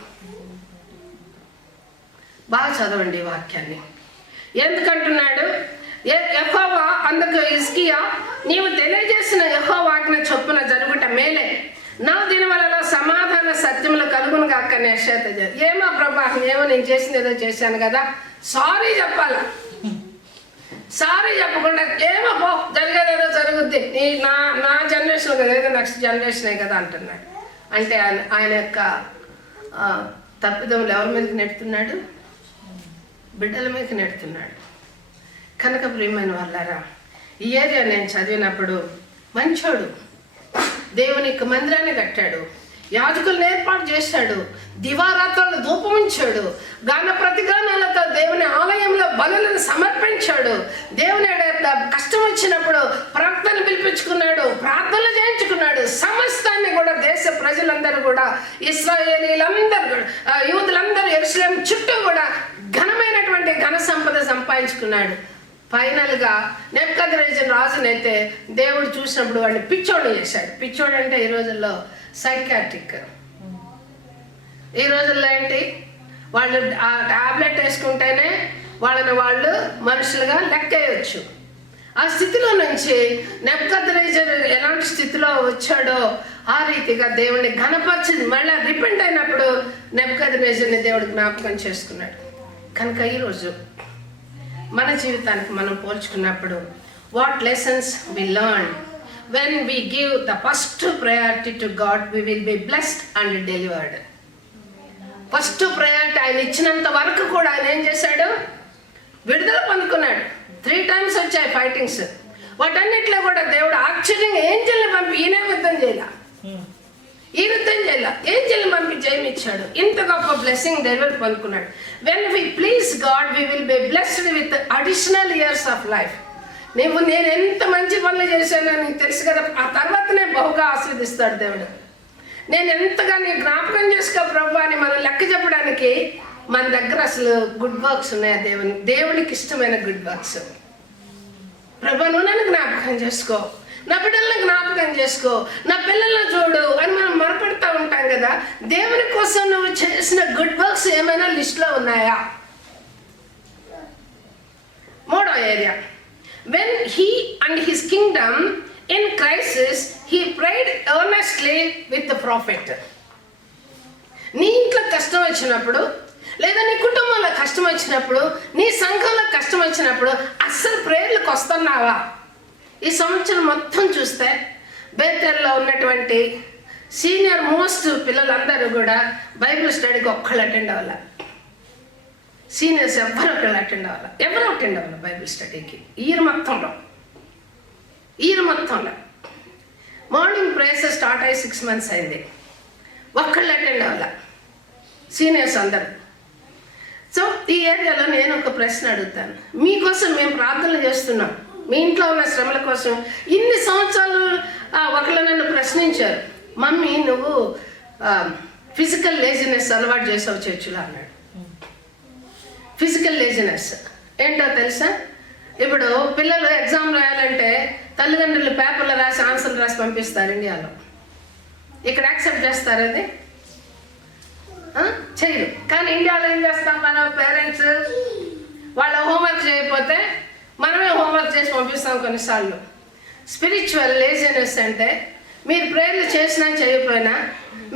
బాగా చదవండి ఈ వాక్యాన్ని. ఎందుకంటున్నాడు, యెహోవా అందుకు హిజ్కియా, నీవు తెలియజేసిన యెహోవా ఆజ్ఞ చొప్పున జరుగుట మేలే, నా దినములలో సమాధాన సత్యములు కలుగును కాక యెషయా. ఏమో ప్రభా, ఏమో నేను చేసింది ఏదో చేశాను కదా, సారీ చెప్పాల. సారీ చెప్పకుండా ఏమో పో, జరిగేదేదో జరుగుద్ది, నా జనరేషన్ కదా, ఏదో నెక్స్ట్ జనరేషనే కదా అంటున్నాడు. అంటే ఆయన యొక్క తప్పిదములు ఎవరి మీదకి నెడుతున్నాడు? బిడ్డల మీదకి నెడుతున్నాడు. కనుక ప్రియమైన వాళ్ళారా, ఈ ఏరియా నేను చదివినప్పుడు మంచోడు, దేవునికి మందిరాన్ని కట్టాడు, యాజకులను ఏర్పాటు చేశాడు, దివారాత్రులు ధూపమించాడు, గాన ప్రతిగానాలతో దేవుని ఆలయంలో బలులను సమర్పించాడు, దేవుని కష్టం వచ్చినప్పుడు ప్రవక్తను పిలిపించుకున్నాడు, ప్రార్థనలు చేయించుకున్నాడు. సమస్తాన్ని కూడా దేశ ప్రజలందరూ కూడా, ఇశ్రాయేలీలందరూ, యూదులందరూ యెరూషలేము చుట్టూ కూడా ఘనమైనటువంటి ఘన సంపద సంపాదించుకున్నాడు. ఫైనల్గా నెబుకద్నెజర్ రాజునైతే దేవుడు చూసినప్పుడు వాడిని పిచ్చోడు చేశాడు. పిచ్చోడు అంటే ఈ రోజుల్లో సైకాట్రిక్. ఈ రోజుల్లో ఏంటి, వాళ్ళు ఆ టాబ్లెట్ వేసుకుంటేనే వాళ్ళని వాళ్ళు మనుషులుగా లెక్కేయచ్చు. ఆ స్థితిలో నుంచి నెబుకద్నెజర్ ఎలాంటి స్థితిలో వచ్చాడో ఆ రీతిగా దేవుడిని ఘనపరిచింది. మళ్ళీ రిపెంట్ అయినప్పుడు నెబుకద్నెజర్ని దేవుడు జ్ఞాపకం చేసుకున్నాడు. కనుక ఈరోజు మన జీవితానికి మనం పోల్చుకున్నప్పుడు what lessons we learn when we give the first priority to God, we will be blessed and delivered. First priority ఆయన ఇచ్చినంత వరకు కూడా ఆయన ఏం చేశాడు? విడుదల పొందుకున్నాడు. 3 times వచ్చాయి ఫైటింగ్స్. వాటన్నిటిలో కూడా దేవుడు ఆశ్చర్యంగా ఏంజెల్ని పంపి ఈయన యుద్ధం చేయాల, ఏంజెల్ని పంపి జయమిచ్చాడు. ఇంత గొప్ప బ్లెస్సింగ్ డెలివరీ పొందుకున్నాడు. When we please God, we will be blessed with additional years of life. నేను ఎంత మంచి పనులు చేశానో నీకు తెలుసు కదా, ఆ తర్వాతనే బహుగా ఆస్వాదిస్తాడు దేవుడు. నేను ఎంతగా నీ జ్ఞాపకం చేసుకో ప్రభు అని మనం లెక్క చెప్పడానికి మన దగ్గర అసలు గుడ్ వర్క్స్ ఉన్నాయా? దేవునికి ఇష్టమైన గుడ్ వర్క్స్. ప్రభు నువ్వు నన్ను జ్ఞాపకం చేసుకో, నా బిడ్డలను జ్ఞాపకం చేసుకో, నా పిల్లలను చూడు అని మనం మొరపెడతా ఉంటాం కదా. దేవుని కోసం నువ్వు చేసిన గుడ్ వర్క్స్ ఏమైనా లిస్ట్లో ఉన్నాయా? మూడో area, when he and his kingdom in crisis he prayed earnestly with the prophet. నీ ఇంట్లో కష్టం వచ్చినప్పుడు, లేదా నీ కుటుంబంలో కష్టం వచ్చినప్పుడు, నీ సంఘంలో కష్టం వచ్చినప్పుడు అస్సలు ప్రేయర్లకు వస్తున్నావా? ఈ సంవత్సరం మొత్తం చూస్తే బేతేల్లో ఉన్నటువంటి సీనియర్ మోస్ట్ పిల్లలందరూ కూడా బైబిల్ స్టడీకి ఒక్కళ్ళు అటెండ్ అవ్వాలి. సీనియర్స్ ఎవరు ఒకళ్ళు అటెండ్ అవ్వాలి బైబిల్ స్టడీకి. ఇయర్ మొత్తంలో మార్నింగ్ ప్రేయర్స్ స్టార్ట్ అయ్యి 6 months అయింది, ఒక్కళ్ళు అటెండ్ అవ్వాలి సీనియర్స్ అందరూ. సో ఈ ఏరియాలో నేను ఒక ప్రశ్న అడుగుతాను. మీకోసం మేము ప్రార్థనలు చేస్తున్నాం, మీ ఇంట్లో ఉన్న శ్రమల కోసం. ఇన్ని సంవత్సరాలు ఒకళ్ళు నన్ను ప్రశ్నించారు, మమ్మీ నువ్వు ఫిజికల్ లేజినెస్ అలవాటు చేసావు చర్చిలో అన్నాడు. ఫిజికల్ లేజినెస్ ఏంటో తెలుసా? ఇప్పుడు పిల్లలు ఎగ్జామ్ రాయాలంటే తల్లిదండ్రులు పేపర్లు రాసి ఆన్సర్లు రాసి పంపిస్తారు ఇండియాలో. ఇక్కడ యాక్సెప్ట్ చేస్తారు అది? చేయరు. కానీ ఇండియాలో ఏం చేస్తాం మన పేరెంట్స్? వాళ్ళ హోంవర్క్ చేయకపోతే మనమే హోంవర్క్ చేసి పంపిస్తాం కొన్నిసార్లు. స్పిరిచువల్ లేజినెస్ అంటే మీరు ప్రేయర్లు చేసినా చేయకపోయినా,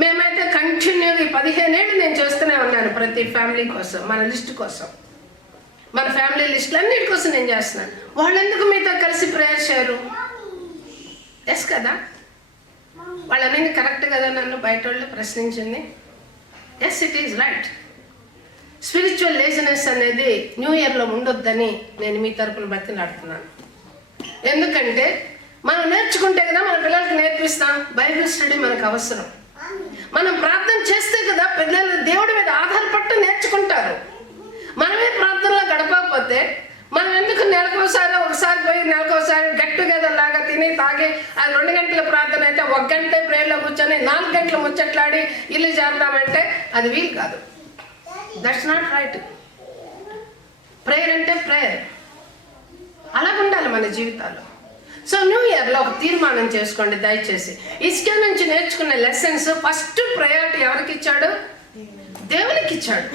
మేమైతే కంటిన్యూగా 15 ఏళ్ళు నేను చేస్తూనే ఉన్నాను ప్రతి ఫ్యామిలీ కోసం, మన లిస్ట్ కోసం, మన ఫ్యామిలీ లిస్టులు అన్నిటి కోసం నేను చేస్తున్నాను. వాళ్ళు ఎందుకు మీతో కలిసి ప్రేయర్ చేయరు? ఎస్ కదా, వాళ్ళని కరెక్ట్ కదా నన్ను బయట వాళ్ళు ప్రశ్నించింది? Yes, it is right. Spiritual laziness అనేది న్యూ ఇయర్లో ఉండొద్దని నేను మీ తరపున బతిలాడుతున్నాను. ఎందుకంటే మనం నేర్చుకుంటే కదా మన పిల్లలకి నేర్పిస్తాం. బైబిల్ స్టడీ మనకు అవసరం. మనం ప్రార్థన చేస్తే కదా పిల్లలు దేవుడి మీద ఆధారపట్టు నేర్చుకుంటారు. మనమే ప్రార్థనలో గడపకపోతే మనం ఎందుకు ఒకసారి పోయి నెలకోసారి గెట్ టుగెదర్ లాగా తిని తాగి, అది 2 గంటల ప్రార్థన అయితే 1 గంట ప్రేయర్లో కూర్చొని 4 గంటలు ముచ్చట్లాడి ఇల్లు చేద్దామంటే అది వీలు కాదు. That's not right. ప్రేయర్ అంటే ప్రేయర్, అలాగ ఉండాలి మన జీవితాల్లో. సో న్యూ ఇయర్లో ఒక తీర్మానం చేసుకోండి దయచేసి. ఇసుక నుంచి నేర్చుకునే లెసన్స్ ఫస్ట్ ప్రయారిటీ ఎవరికి ఇచ్చాడు? దేవునికి ఇచ్చాడు.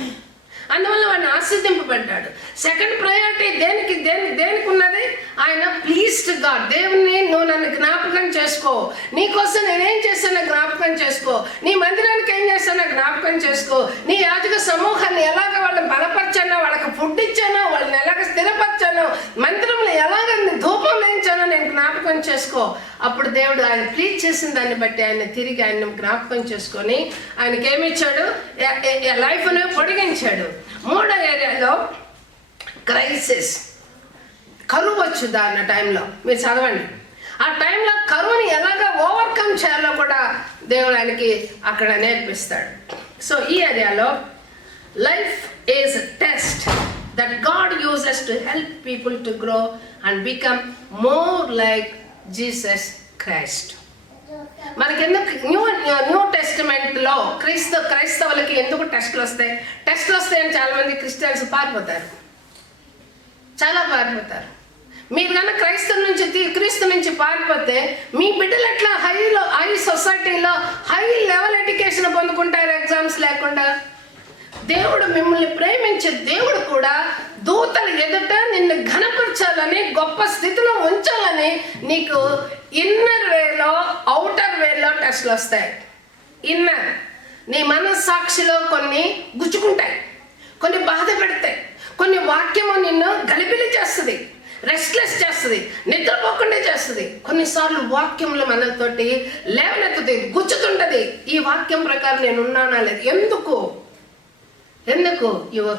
అందువల్ల వాడిని ఆశీర్దింపబడ్డాడు. సెకండ్ ప్రయారిటీ దేనికి ఉన్నది? ఆయన ప్లీజ్డ్ గాడ్. దేవుని నువ్వు నన్ను జ్ఞాపకం చేసుకో, నీకోసం నేనేం చేశానో జ్ఞాపకం చేసుకో, నీ మందిరానికి ఏం చేశానో జ్ఞాపకం చేసుకో, నీ యాజక సమూహాన్ని ఎలాగ వాళ్ళని బలపరిచానో, వాళ్ళకి ఫుడ్ ఇచ్చానో, వాళ్ళని ఎలాగ స్థిరపరిచానో, మందిరంలో ఎలాగ ధూపం వేయించానో నేను జ్ఞాపకం చేసుకో. అప్పుడు దేవుడు ఆయన ప్లీజ్ చేసిన దాన్ని బట్టి ఆయన తిరిగి ఆయన జ్ఞాపకం చేసుకొని ఆయనకి ఏమిచ్చాడు? లైఫ్ను పొడిగించాడు. 3వ ఏరియాలో క్రైసిస్, కరువు వచ్చుద్ది అన్న టైంలో మీరు చదవండి. ఆ టైంలో కరువుని ఎలాగ ఓవర్కమ్ చేయాలో కూడా దేవుడు ఆయనకి అక్కడ నేర్పిస్తాడు. సో ఈ ఏరియాలో life is test that God uses to help people to grow and become more like Jesus Christ. మనకెందుకు న్యూ టెస్టిమెంట్లో క్రైస్తవులకి ఎందుకు టెస్టులు వస్తాయని చాలా మంది క్రిస్టియన్స్ పారిపోతారు, చాలా పారిపోతారు. మీరు కనుక క్రీస్తు నుంచి పారిపోతే మీ బిడ్డలు ఎట్లా హై సొసైటీలో హై లెవెల్ ఎడ్యుకేషన్ పొందుకుంటారు ఎగ్జామ్స్ లేకుండా? దేవుడు మిమ్మల్ని ప్రేమించే దేవుడు కూడా దూతల ఎదుట నిన్ను ఘనపరచాలని, గొప్ప స్థితిలో ఉంచాలని నీకు ఇన్నర్ వేలో అవుటర్ వేలో టెస్ట్లు వస్తాయి. ఇన్నర్ నీ మనస్సాక్షిలో కొన్ని గుచ్చుకుంటాయి, కొన్ని బాధ పెడతాయి, కొన్ని వాక్యము నిన్ను గలిబిలి చేస్తుంది, రెస్ట్లెస్ చేస్తుంది, నిద్రపోకుండా చేస్తుంది. కొన్నిసార్లు వాక్యంలో మనతోటి లేవనెత్తుతుంది, గుచ్చుతుంటది. ఈ వాక్యం ప్రకారం నేను ఉన్నానా లేదు. ఎందుకు?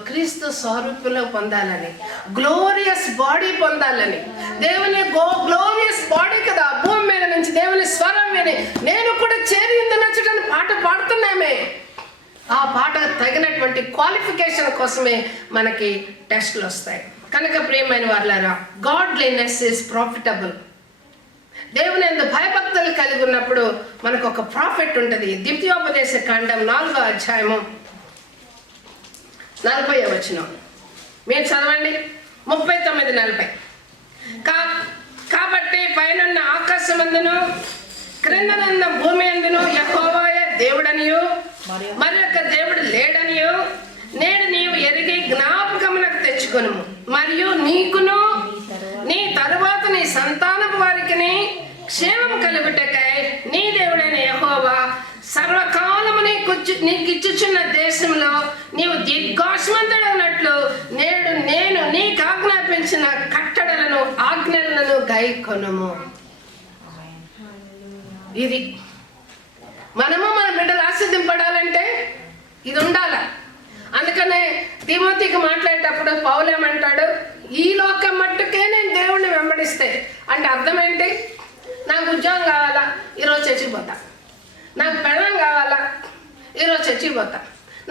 క్రీస్తు స్వరూపంలో పొందాలని, గ్లోరియస్ బాడీ పొందాలని. దేవుని గ్లోరియస్ బాడీ కదా, భూమి మీద నుంచి దేవుని స్వరం విని నేను కూడా చేరి నచ్చడానికి పాట పాడుతున్నామే. ఆ పాట తగినటువంటి క్వాలిఫికేషన్ కోసమే మనకి టెస్టులు వస్తాయి. కనుక ప్రియమైన వాళ్ళారా, గాడ్లీనెస్ ఈజ్ ప్రాఫిటబుల్. దేవుని యందు భయభక్తులు కలిగి ఉన్నప్పుడు మనకు ఒక ప్రాఫిట్ ఉంటుంది. ద్వితీయోపదేశ కాండం 4వ అధ్యాయము 40వ వచనం మీరు చదవండి. 39:40. కాబట్టి పైనున్న ఆకాశమందును క్రిందనున్న భూమి అందును యెహోవాయే దేవుడనియు మరొక దేవుడు లేడనియు నేడు నీవు ఎరిగి జ్ఞాపకమునకు తెచ్చుకొనుము. మరియు నీకును నీ తరువాత నీ సంతానపు వారికి క్షేమం కలుగుటకై నీ దేవుడైన యెహోవా సర్వకాలము నీకిచ్చుచున్న దేశంలో నీవు దీర్ఘాయుష్మంతుడైనట్లు నేడు నేను నీకు ఆజ్ఞాపించిన కట్టడలను ఆజ్ఞలను గైకొనుము. ఇది మనము మన బిడ్డలు ఆశీర్వదింపడాలంటే ఇది ఉండాల. అందుకనే తిమోతికి మాట్లాడేటప్పుడు పౌలు ఏమంటాడు? ఈ లోకం మట్టుకే నేను దేవుణ్ణి వెంబడిస్తే అంటే అర్థం ఏంటి? నాకు ఉద్యోగం కావాలా, ఈరోజు చచ్చిపోతా. నాకు పెళ్ళం కావాలా, ఈరోజు చచ్చిపోతా.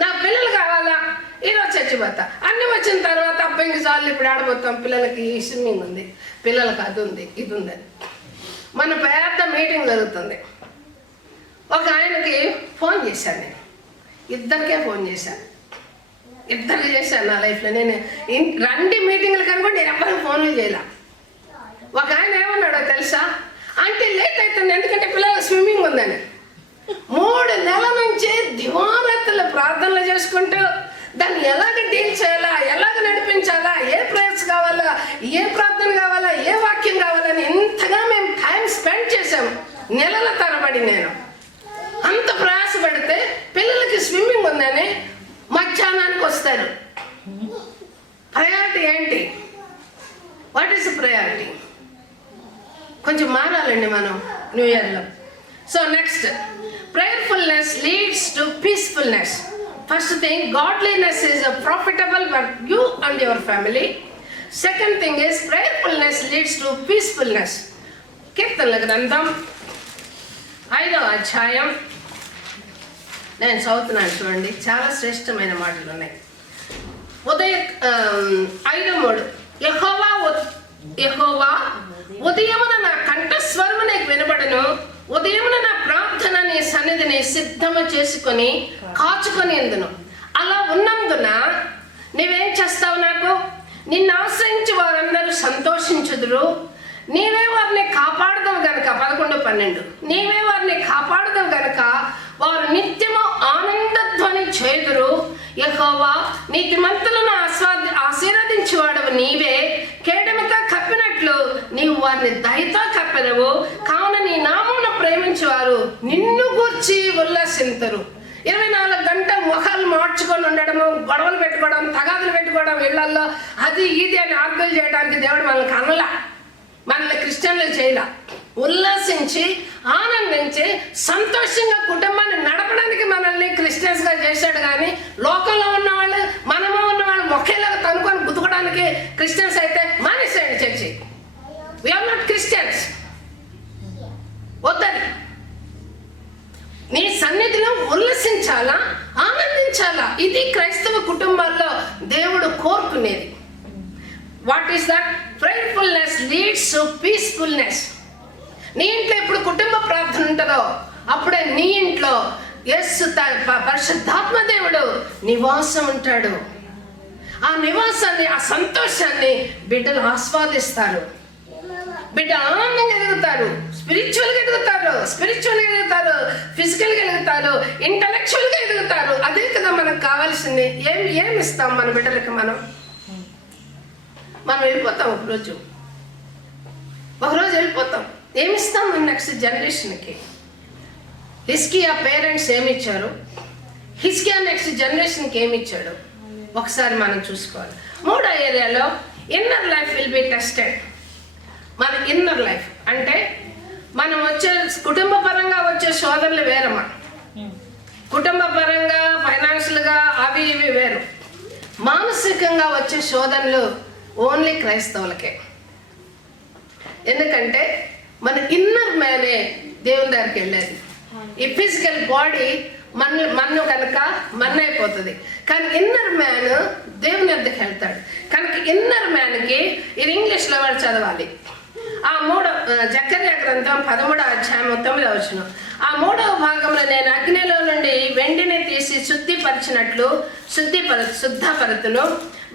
నా పిల్లలు కావాలా, ఈరోజు చచ్చిపోతా. అన్నీ వచ్చిన తర్వాత అబ్బాయికి చాలు ఇప్పుడు ఆడబోతాం, పిల్లలకి స్విమ్మింగ్ ఉంది, పిల్లలకి అది ఉంది, ఇది ఉందని. మన పెద్ద మీటింగ్ జరుగుతుంది. ఒక ఆయనకి ఫోన్ చేశాను, నేను ఇద్దరికే ఫోన్ చేశాను, ఇద్దరికి చేశాను నా లైఫ్లో. నేను రండి మీటింగ్లు కనుక నేను ఎవరికి ఫోన్లు చేయలే. ఒక ఆయన ఏమన్నాడో తెలుసా, అంటే లేట్ అవుతుంది ఎందుకంటే పిల్లలకు స్విమ్మింగ్ ఉందని. 3 నెలల నుంచి దివారాత్రులు ప్రార్థనలు చేసుకుంటూ దాన్ని ఎలాగ డీల్ చేయాలా, ఎలాగ నడిపించాలా, ఏ ప్రేయర్స్ కావాలా, ఏ ప్రార్థన కావాలా, ఏ వాక్యం కావాలని ఇంతగా మేము టైం స్పెండ్ చేసాము. నెలల తరబడి నేను అంత ప్రయాసపడితే పిల్లలకి స్విమ్మింగ్ ఉందని మధ్యాహ్నానికి వస్తారు. ప్రయారిటీ ఏంటి? What is the priority? కొంచెం మారాలండి మనం న్యూ ఇయర్లో. So next, prayerfulness leads to peacefulness. First thing, godliness is a profitable for you and your family. Second thing is prayerfulness leads to peacefulness. కీర్తనల గ్రంథం 5వ అధ్యాయం నేను చదువుతున్నాను చూడండి, చాలా శ్రేష్టమైన మాటలు ఉన్నాయి. 5:3 యెహోవా ఉదయమున నా కంఠస్వరము నీకు వినబడను, ఉదయమున నా ప్రార్థన నీ సన్నిధిని సిద్ధము చేసుకొని కాచుకొని ఎందును. అలా ఉన్నందున నీవేం చేస్తావు? నాకు నిన్ను ఆశ్రయించి వారందరూ సంతోషించుదురు. నీవే వారిని కాపాడదావు గనక 11-12 నీవే వారిని కాపాడదావు గనక వారు నిత్యము ఆనందధ్వని చేదురు. యెహోవా నీతిమంతులను ఆశీర్వదించేవాడవు నీవే, కేడమితో కప్పినట్లు నీవు వారిని దయతో కప్పెదవు. కావున నీ నామమును ప్రేమించేవారు నిన్ను గూర్చి ఉల్లాసింతురు. 24 గంటలు ముఖాలు మార్చుకొని ఉండడము, గొడవలు పెట్టుకోవడం, తగాదులు పెట్టుకోవడం, ఇళ్లల్లో అది ఇది అని ఆర్గ్యులు చేయడానికి దేవుడు మనల్ని అనలా, మనల్ని క్రిస్టియన్లు చేయలా. ఉల్లాసించి ఆనందించి సంతోషంగా కుటుంబాన్ని నడపడానికి మనల్ని క్రిస్టియన్స్గా చేశాడు. కానీ లోకంలో ఉన్నవాళ్ళు, మనము ఉన్నవాళ్ళు ఒకేలాగా తనుకొని గుతుకోవడానికి క్రిస్టియన్స్ అయితే మానేసేయండి చర్చి. We are not Christians. వద్దని నీ సన్నిధిలో ఉల్లసించాలా, ఆనందించాలా. ఇది క్రైస్తవ కుటుంబాల్లో దేవుడు కోరుకునేది. What is that? Prayerfulness leads to peacefulness. నీ ఇంట్లో ఎప్పుడు కుటుంబ ప్రార్థన ఉంటుందో అప్పుడే నీ ఇంట్లో యేసు పరిశుద్ధాత్మ దేవుడు నివాసం ఉంటాడు. ఆ నివాసాన్ని, ఆ సంతోషాన్ని బిడ్డలు ఆస్వాదిస్తారు. బిడ్డ ఆనందంగా ఎదుగుతారు, స్పిరిచువల్గా ఎదుగుతారు, ఫిజికల్గా ఎదుగుతారు, ఇంటలెక్చువల్గా ఎదుగుతారు. అదే కదా మనకు కావాల్సింది. ఏమి ఇస్తాం మన బిడ్డలకి? మనం వెళ్ళిపోతాం, ఒకరోజు వెళ్ళిపోతాం. ఏమిస్తాం మన నెక్స్ట్ జనరేషన్కి? హిస్కియా పేరెంట్స్ ఏమిచ్చారు, హిస్కియా నెక్స్ట్ జనరేషన్కి ఏమిచ్చాడు ఒకసారి మనం చూసుకోవాలి. 3వ ఏరియాలో inner life will be tested. మన ఇన్నర్ లైఫ్ అంటే మనం వచ్చే కుటుంబ పరంగా వచ్చే శోధనలు వేరమ్మా. కుటుంబ పరంగా ఫైనాన్షియల్గా అవి ఇవి వేరు. మానసికంగా వచ్చే శోధనలు ఓన్లీ క్రైస్తవులకే. ఎందుకంటే మన ఇన్నర్ మ్యానే దేవుని దగ్గరికి వెళ్ళేది. ఈ ఫిజికల్ బాడీ మన్ను కనుక మన్నైపోతుంది, కానీ ఇన్నర్ మ్యాన్ దేవుని వద్దకు వెళ్తాడు. కనుక ఇన్నర్ మ్యాన్కి ఇది ఇంగ్లీష్లో వాడు చదవాలి. ఆ జకర్యా గ్రంథం 13వ అధ్యాయం 9వ వచనం. ఆ 3వ భాగంలో నేను అగ్నిలో నుండి వెండిని తీసి శుద్ధపరతును,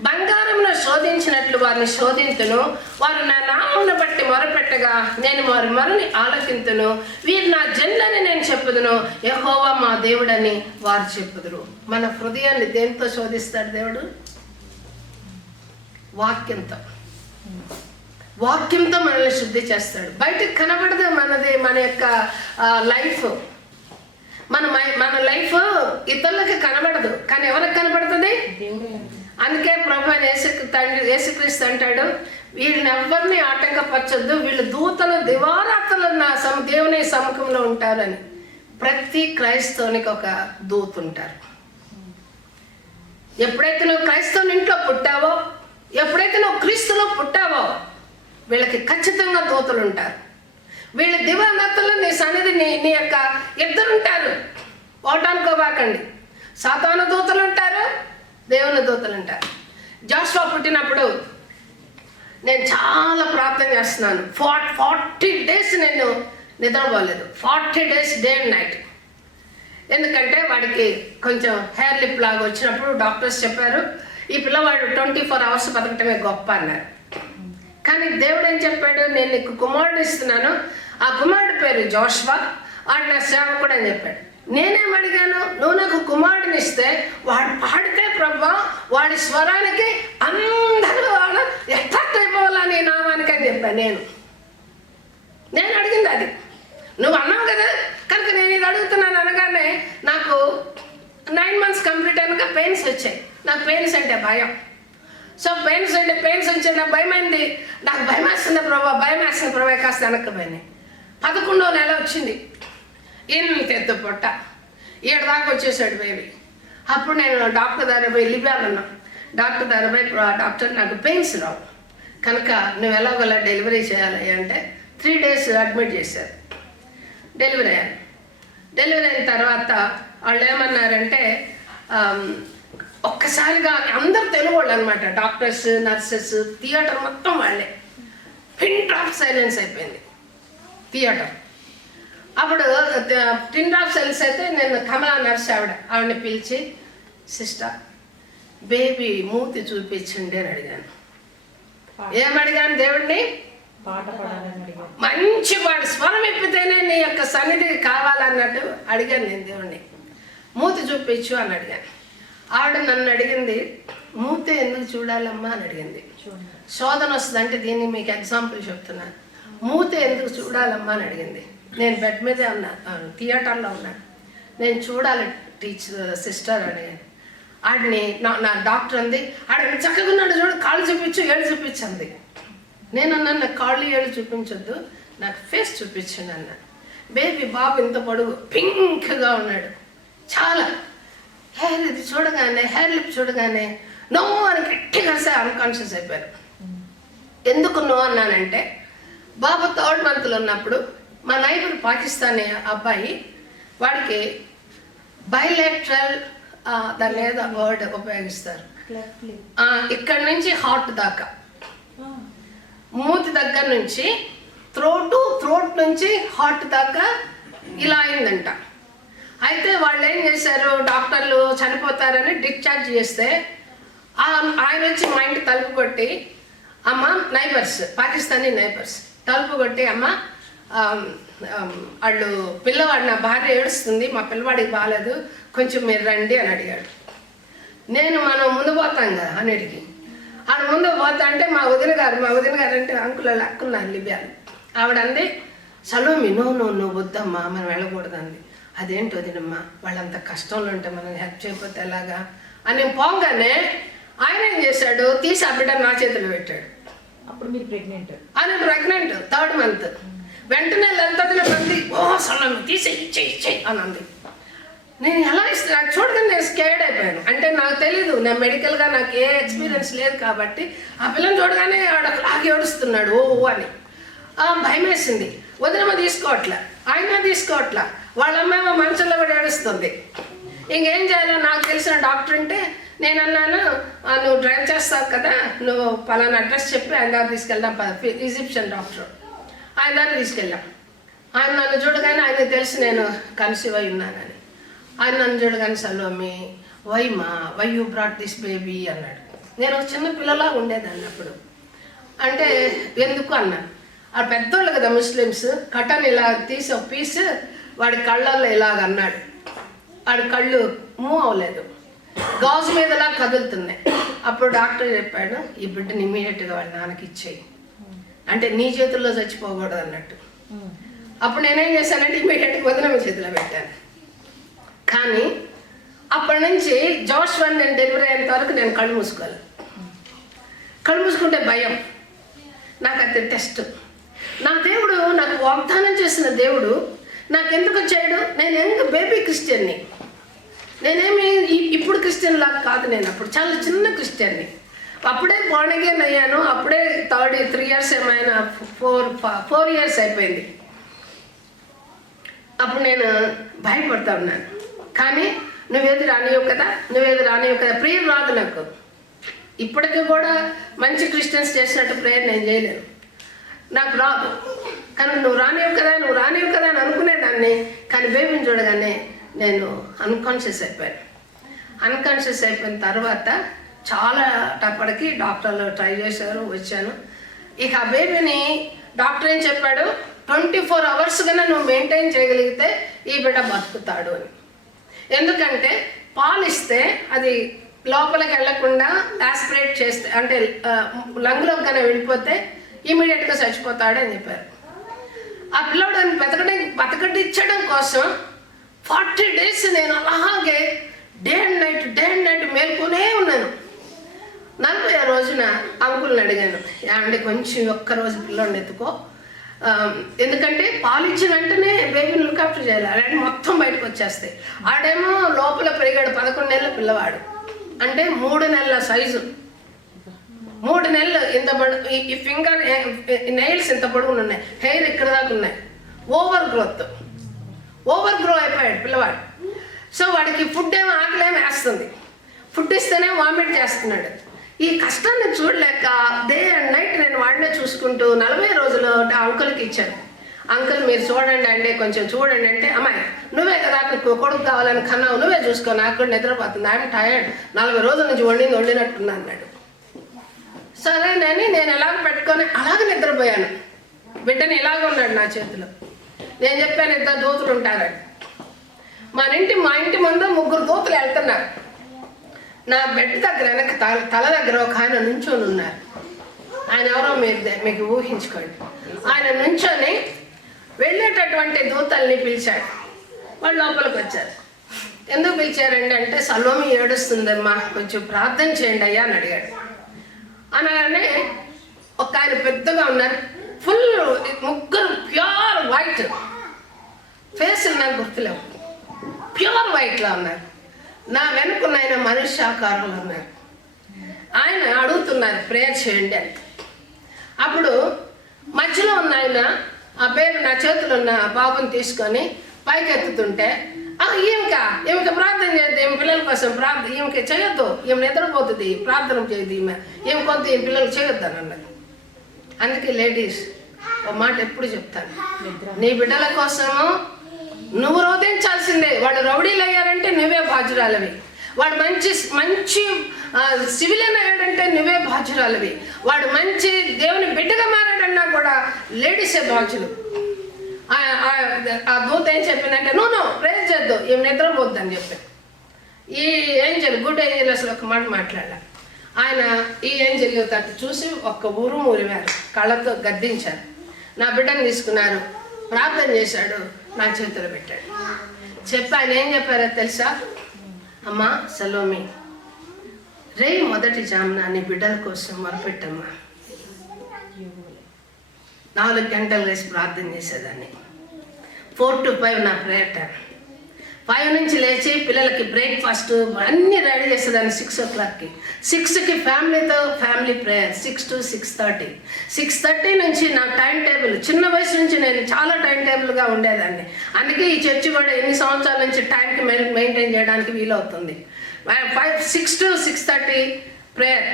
బంగారంలో శోధించినట్లు వారిని శోధింతును. వారు నా నామమును బట్టి మొరపెట్టగా నేను వారి మొరని ఆలకింతును. వీరు నా జనులని నేను చెప్పుదును, యెహోవా మా దేవుడని వారు చెప్పుదురు. మన హృదయాన్ని దేంతో శోధిస్తాడు దేవుడు? వాక్యంతో మనల్ని శుద్ధి చేస్తాడు. బయటకు కనబడదు మన యొక్క లైఫ్. మన లైఫ్ ఇతరులకి కనబడదు, కానీ ఎవరికి కనబడుతుంది? అందుకే ప్రభు యేసుక్రీస్తు అంటాడు, వీళ్ళని ఎవరిని ఆటంకపరచొద్దు, వీళ్ళు దూతలు దివారాత్రులు నా దేవుని సముఖంలో ఉంటారని. ప్రతి క్రైస్తవునికి ఒక దూత ఉంటారు. ఎప్పుడైతే నువ్వు క్రైస్తవుని ఇంట్లో పుట్టావో, ఎప్పుడైతే నువ్వు క్రీస్తులో పుట్టావో, వీళ్ళకి ఖచ్చితంగా దూతలు ఉంటారు. వీళ్ళ దివారాత్రులు నీ సన్నిధి నీ యొక్క ఇద్దరు ఉంటారు. ఓటానుకోబాకండి. సాతాను దూతలు ఉంటారు, దేవుని దూతలు ఉంటారు. జోషువా పుట్టినప్పుడు నేను చాలా ప్రార్థన చేస్తున్నాను. 40 days నేను నిద్రపోలేదు. 40 days డే అండ్ నైట్. ఎందుకంటే వాడికి కొంచెం హెయిర్ లిప్ లాగా వచ్చినప్పుడు డాక్టర్స్ చెప్పారు, ఈ పిల్లవాడు 24 hours బతకటమే గొప్ప అన్నారు. కానీ దేవుడు ఏం చెప్పాడు, నేను నీకు కుమారుడు ఇస్తున్నాను, ఆ కుమారుడు పేరు జోష్వా, వాడు నా సేవకుడు అని చెప్పాడు. నేనేం అడిగాను, నువ్వు నాకు కుమారుడిని ఇస్తే వాడు పాడితే ప్రభా వాడి స్వరానికి అందరూ వాడు అట్రాక్ట్ అయిపోవాలా నీ నామానికి అని చెప్పాను. నేను అడిగింది అది. నువ్వు అన్నావు కదా కనుక నేను ఇది అడుగుతున్నాను అనగానే నాకు 9 months కంప్లీట్ అయినాక పెయిన్స్ వచ్చాయి. నాకు పెయిన్స్ అంటే భయం. సో పెయిన్స్ వచ్చే నాకు భయమైంది. నాకు భయం వేస్తుంది ప్రభా కాస్త వెనక్కిపోయినాయి. 11వ నెల వచ్చింది. ఇంత ఎత్తు పొట్ట 7 దాకా వచ్చేసాడు బేబీ. అప్పుడు నేను డాక్టర్ దగ్గర పోయి వెళ్ళిపోయాను. డాక్టర్ దగ్గర పోయి డాక్టర్ నాకు పెయిన్స్ రావు కనుక నువ్వు ఎలాగోలా డెలివరీ చేయాలి అంటే 3 days అడ్మిట్ చేశారు. డెలివరీ అయ్యాను. డెలివరీ అయిన తర్వాత వాళ్ళు ఏమన్నారంటే ఒక్కసారిగా అందరు తెలుగు వాళ్ళు అనమాట, డాక్టర్స్, నర్సెస్, థియేటర్ మొత్తం వాళ్ళే. పిన్ డ్రాప్ సైలెన్స్ అయిపోయింది థియేటర్. అప్పుడు పిన్ డ్రాప్ సైలెన్స్ అయితే నేను కమలా నర్స్ ఆవిడని పిలిచి, సిస్టర్ బేబీ మూతి చూపించండి అని అడిగాను. ఏమడిగాను దేవుడిని? మంచి పాడు స్వరం ఎప్పితేనే నీ యొక్క సన్నిధి కావాలన్నట్టు అడిగాను నేను దేవుడిని. మూతి చూపించు అని అడిగాను. ఆవిడ నన్ను అడిగింది, మూతి ఎందుకు చూడాలమ్మా అని అడిగింది. శోధన వస్తుంది అంటే దీన్ని మీకు ఎగ్జాంపుల్ చెప్తున్నాను. మూతి ఎందుకు చూడాలమ్మా అని అడిగింది. నేను బెడ్ మీదే ఉన్నాను, థియేటర్లో ఉన్నాను. నేను చూడాలి సిస్టర్ అడిగాను. ఆడిని నా డాక్టర్ అంది, ఆడిని చక్కగా ఉన్నాడు చూడు, కాళ్ళు చూపించు, ఏళ్ళు చూపించండి. నేను అన్నాను, నాకు కాళ్ళు ఏళ్ళు చూపించొద్దు, నాకు ఫేస్ చూపించండి అన్న. బేబీ బాబు ఇంత పొడుగు పింక్గా ఉన్నాడు, చాలా హెయిర్ ఇది చూడగానే, హెయిర్ లిప్ చూడగానే నో అని గట్టిగా అన్కాన్షియస్ అయిపోయారు. ఎందుకు నో అన్నానంటే, బాబు 3rd month ఉన్నప్పుడు మా నైబర్ పాకిస్తానీ అబ్బాయి, వాడికి బైలాటరల్ దాని ఏదో వర్డ్ ఉపయోగిస్తారు, ఇక్కడ నుంచి హార్ట్ దాకా, మూతి దగ్గర నుంచి థ్రోట్ నుంచి హార్ట్ దాకా ఇలా అయిందంట. అయితే వాళ్ళు ఏం చేశారు, డాక్టర్లు చనిపోతారని డిశ్చార్జ్ చేస్తే ఆయన వచ్చి మా ఇంటి తలుపు కొట్టి, అమ్మ నైబర్స్, పాకిస్తానీ నైబర్స్ తలుపు కొట్టి, అమ్మ వాళ్ళు పిల్లవాడు, నా భార్య ఏడుస్తుంది, మా పిల్లవాడికి బాగాలేదు, కొంచెం మీరు రండి అని అడిగాడు. మనం ముందు పోతాం కదా అన్నిటికీ. ఆడ ముందు పోతా అంటే మా వదిన గారు అంటే అక్కులు నా లిబ్యాలు, ఆవిడ అంది, సలోమి నువ్వు వద్దమ్మా మనం వెళ్ళకూడదు అంది. అదేంటి వదినమ్మా, వాళ్ళంత కష్టంలో ఉంటే మనం హెల్ప్ చేయకపోతే ఎలాగా అని పోగానే ఆయన ఏం చేశాడు, తీసి ఆ బిడ్డ నా చేతులు పెట్టాడు. అప్పుడు మీరు ప్రెగ్నెంట్? ఆయన ప్రెగ్నెంట్ 3rd month. వెంటనే లెంతదిన మంది, ఓ సలోమి తీసి ఇచ్చేయి అని అంది. నేను ఎలా ఇస్తాను చూడగానే నేను స్కేర్డ్ అయిపోయాను. అంటే నాకు తెలీదు, నేను మెడికల్గా నాకు ఏ ఎక్స్పీరియన్స్ లేదు కాబట్టి ఆ పిల్లని చూడగానే ఆడలాగి ఏడుస్తున్నాడు ఓ అని భయం వేసింది. వదినమ్మ తీసుకోవట్లే, ఆయన తీసుకోవట్లే, వాళ్ళమ్మేమో మంచంలో కూడా ఏడుస్తుంది. ఇంకేం చేయాలో నాకు తెలిసిన డాక్టర్ అంటే నేను అన్నాను, నువ్వు డ్రైవ్ చేస్తావు కదా, నువ్వు పలానా అడ్రస్ చెప్పి ఆయన దగ్గర తీసుకెళ్దాం, ఈజిప్షియన్ డాక్టర్, ఆయన దగ్గర తీసుకెళ్ళాం. ఆయన నన్ను చూడగానే ఆయనకు తెలిసి నేను కన్సీవ్ అయి ఉన్నానని. ఆయన నన్ను చూడగానే Salome why you brought this baby అన్నాడు. నేను ఒక చిన్న పిల్లలా ఉండేదాన్ని అప్పుడు. అంటే ఎందుకు అన్నాను. ఆ పెద్దోళ్ళు కదా ముస్లిమ్స్, కటన్ ఇలా తీసి ఒక పీస్ వాడి కళ్ళల్లో ఇలాగ అన్నాడు. వాడి కళ్ళు మూవ్ అవ్వలేదు, గాజు మీదలా కదులుతున్నాయి. అప్పుడు డాక్టర్ చెప్పాడు, ఈ బిడ్డని ఇమీడియట్గా వాళ్ళ నాన్నకి ఇచ్చేయి, అంటే నీ చేతుల్లో చచ్చిపోకూడదు అన్నట్టు. అప్పుడు నేనేం చేశానంటే ఇమీడియట్గా వదినమ్మ చేతిలో పెట్టాను. కానీ అప్పటి నుంచి జోష్వా నేను డెలివరీ అయ్యేంత వరకు నేను కళ్ళు మూసుకోవాలి. కళ్ళు మూసుకుంటే భయం, నాకు అది టెస్ట్. నా దేవుడు నాకు వాగ్దానం చేసిన దేవుడు నాకెందుకు వచ్చాడు, నేను ఎందుకు బేబీ క్రిస్టియన్ని, నేనేమి ఇప్పుడు క్రిస్టియన్ లాగా కాదు, నేను అప్పుడు చాలా చిన్న క్రిస్టియన్ని. అప్పుడే బోర్న్ అగైన్ అయ్యాను, అప్పుడే 3 years ఏమైనా 4 years అయిపోయింది. అప్పుడు నేను భయపడతా ఉన్నాను. కానీ నువ్వేది రానియవు కదా ప్రేయర్ రాదు నాకు. ఇప్పటికీ కూడా మంచి క్రిస్టియన్స్ చేసినట్టు ప్రేయర్ నేను చేయలేను, నాకు రాదు. కానీ నువ్వు రానియవు కదా అని అనుకునేదాన్ని. కానీ బేబీని చూడగానే నేను అన్కాన్షియస్ అయిపోయాను. అన్కాన్షియస్ అయిపోయిన తర్వాత చాలా టప్పటికి డాక్టర్లు ట్రై చేశారు, వచ్చాను. ఇక ఆ బేబీని డాక్టర్ ఏం చెప్పాడు, 24 hours కన్నా నువ్వు మెయింటైన్ చేయగలిగితే ఈ బిడ్డ బతుకుతాడు అని. ఎందుకంటే పాలిస్తే అది లోపలికి వెళ్లకుండా యాస్పిరేట్ చేస్తే, అంటే లంగ్లోకి కన్నా వెళ్ళిపోతే ఇమీడియట్గా చచ్చిపోతాడు అని చెప్పారు. ఆ పిల్లవాడిని బతకడించడం కోసం 40 days నేను అలాగే డే అండ్ నైట్ మేల్కొనే ఉన్నాను. 40వ రోజున అంకుల్ని అడిగాను, అంటే కొంచెం ఒక్కరోజు పిల్లోడిని ఎత్తుకో, ఎందుకంటే పాలిచ్చిన వెంటనే బేబీని లుకప్ చేయాలి, అలాంటి మొత్తం బయటకు వచ్చేస్తాయి. ఆడేమో లోపల పెరిగాడు, 11 నెలల పిల్లవాడు, అంటే 3 నెలల సైజు, 3 నెలలు ఇంత ఈ ఫింగర్ నెయిల్స్ ఇంత పొడుగులు ఉన్నాయి, హెయిర్ ఇక్కడ దాకా ఉన్నాయి, ఓవర్ గ్రో అయిపోయాడు పిల్లవాడు. సో వాడికి ఫుడ్ ఏమో ఆకలేమో వేస్తుంది, ఫుడ్ ఇస్తేనే వామిట్ చేస్తున్నాడు. ఈ కష్టాన్ని చూడలేక డే అండ్ నైట్ నేను వాడినే చూసుకుంటూ 40 రోజులు అంకుల్కి ఇచ్చాను. అంకుల్ మీరు చూడండి అంటే, కొంచెం చూడండి అంటే, అమ్మాయి నువ్వే కదా నీకు కొడుకు కావాలని కన్నావు, నువ్వే చూసుకో, నాకు కూడా నిద్రపోతుంది, ఐఎమ్ టైర్డ్, 40 రోజుల నుంచి వండినట్టున్నా అన్నాడు. సరేనని నేను ఎలాగ పెట్టుకొని అలాగ నిద్రపోయాను. బిడ్డని ఇలాగ ఉన్నాడు నా చేతిలో. నేను చెప్పాను 2 దూతలు ఉంటారని. మా ఇంటి ముందు 3 దూతలు వెళ్తున్నారు. నా బెడ్ దగ్గర వెనక తల దగ్గర ఒక ఆయన నుంచొని ఉన్నారు. ఆయన ఎవరో మీకు ఊహించుకోండి. ఆయన నుంచొని వెళ్ళేటటువంటి దూతల్ని పిలిచాడు. వాళ్ళు లోపలికి వచ్చారు. ఎందుకు పిలిచారండి అంటే, సలోమి ఏడుస్తుందమ్మా, కొంచెం ప్రార్థన చేయండి అయ్యా అని అడిగాడు. అనగానే ఒక ఆయన పెద్దగా ఉన్నారు, ఫుల్ 3 ప్యూర్ వైట్ ఫేసులు నాకు గుర్తులేవు, ప్యూర్ వైట్లో ఉన్నారు. నా వెనుకున్న ఆయన మనుష్య ఆకారంలో ఉన్నారు. ఆయన అడుగుతున్నారు ప్రేయర్ చేయండి అని. అప్పుడు మధ్యలో ఉన్న ఆయన ఆ బేబీ నా చేతిలో ఉన్న బాబుని తీసుకొని పైకి ఎత్తుతుంటే, ఈమెకి ప్రార్థన చేయొద్దు, ఈమె పిల్లల కోసం ఈమెకి చేయొద్దు, ఈమె నిద్రపోతుంది, ప్రార్థన చేయదు, ఈమె కొంత ఈ పిల్లలు చేయొద్దు అని అన్నది. అందుకే లేడీస్ ఒక మాట ఎప్పుడు చెప్తాను, నీ బిడ్డల కోసము నువ్వు రోధించాల్సిందే. వాడు రౌడీలు అయ్యారంటే నువ్వే బాధ్యురాలవి, వాడు మంచి సివిలియన్ అయ్యాడంటే నువ్వే బాధ్యురాలవి, వాడు మంచి దేవుని బిడ్డగా మారాడన్నా కూడా లేడీసే బాధ్యులు. ఆ దూత ఏం చెప్పిందంటే, నువ్వు ప్రేయర్ చేద్దు, ఏం నిద్రపోద్దు అని చెప్పి. ఈ ఏంజల్ గుడ్ ఏంజల్ అసలు ఒక మాట మాట్లాడాలి. ఆయన ఈ ఏంజల్ తట్టు చూసి ఒక్క ఊరివారు, కళ్ళతో గద్దించారు. నా బిడ్డను తీసుకున్నారు, ప్రార్థన చేశాడు, నా చేతిలో పెట్టాడు. చెప్పి ఆయన ఏం చెప్పారో తెలుసా, అమ్మా సలోమి, మొదటి జామున నీ బిడ్డల కోసం మొరపెట్టమ్మా. 4 గంటలు వేసి ప్రార్థన చేసేదాన్ని. 4 to 5 నా ప్రేయర్ టైం. 5 నుంచి లేచి పిల్లలకి బ్రేక్ఫాస్ట్ అన్నీ రెడీ చేసేదాన్ని 6 o'clockకి. 6కి ఫ్యామిలీ ప్రేయర్, 6 to 6:30. 6:30 నుంచి నా టైం టేబుల్, చిన్న వయసు నుంచి నేను చాలా టైం టేబుల్గా ఉండేదాన్ని. అందుకే ఈ చర్చి కూడా ఎన్ని సంవత్సరాల నుంచి టైంకి మెయింటైన్ చేయడానికి వీలవుతుంది. 6 to 6:30 ప్రేయర్,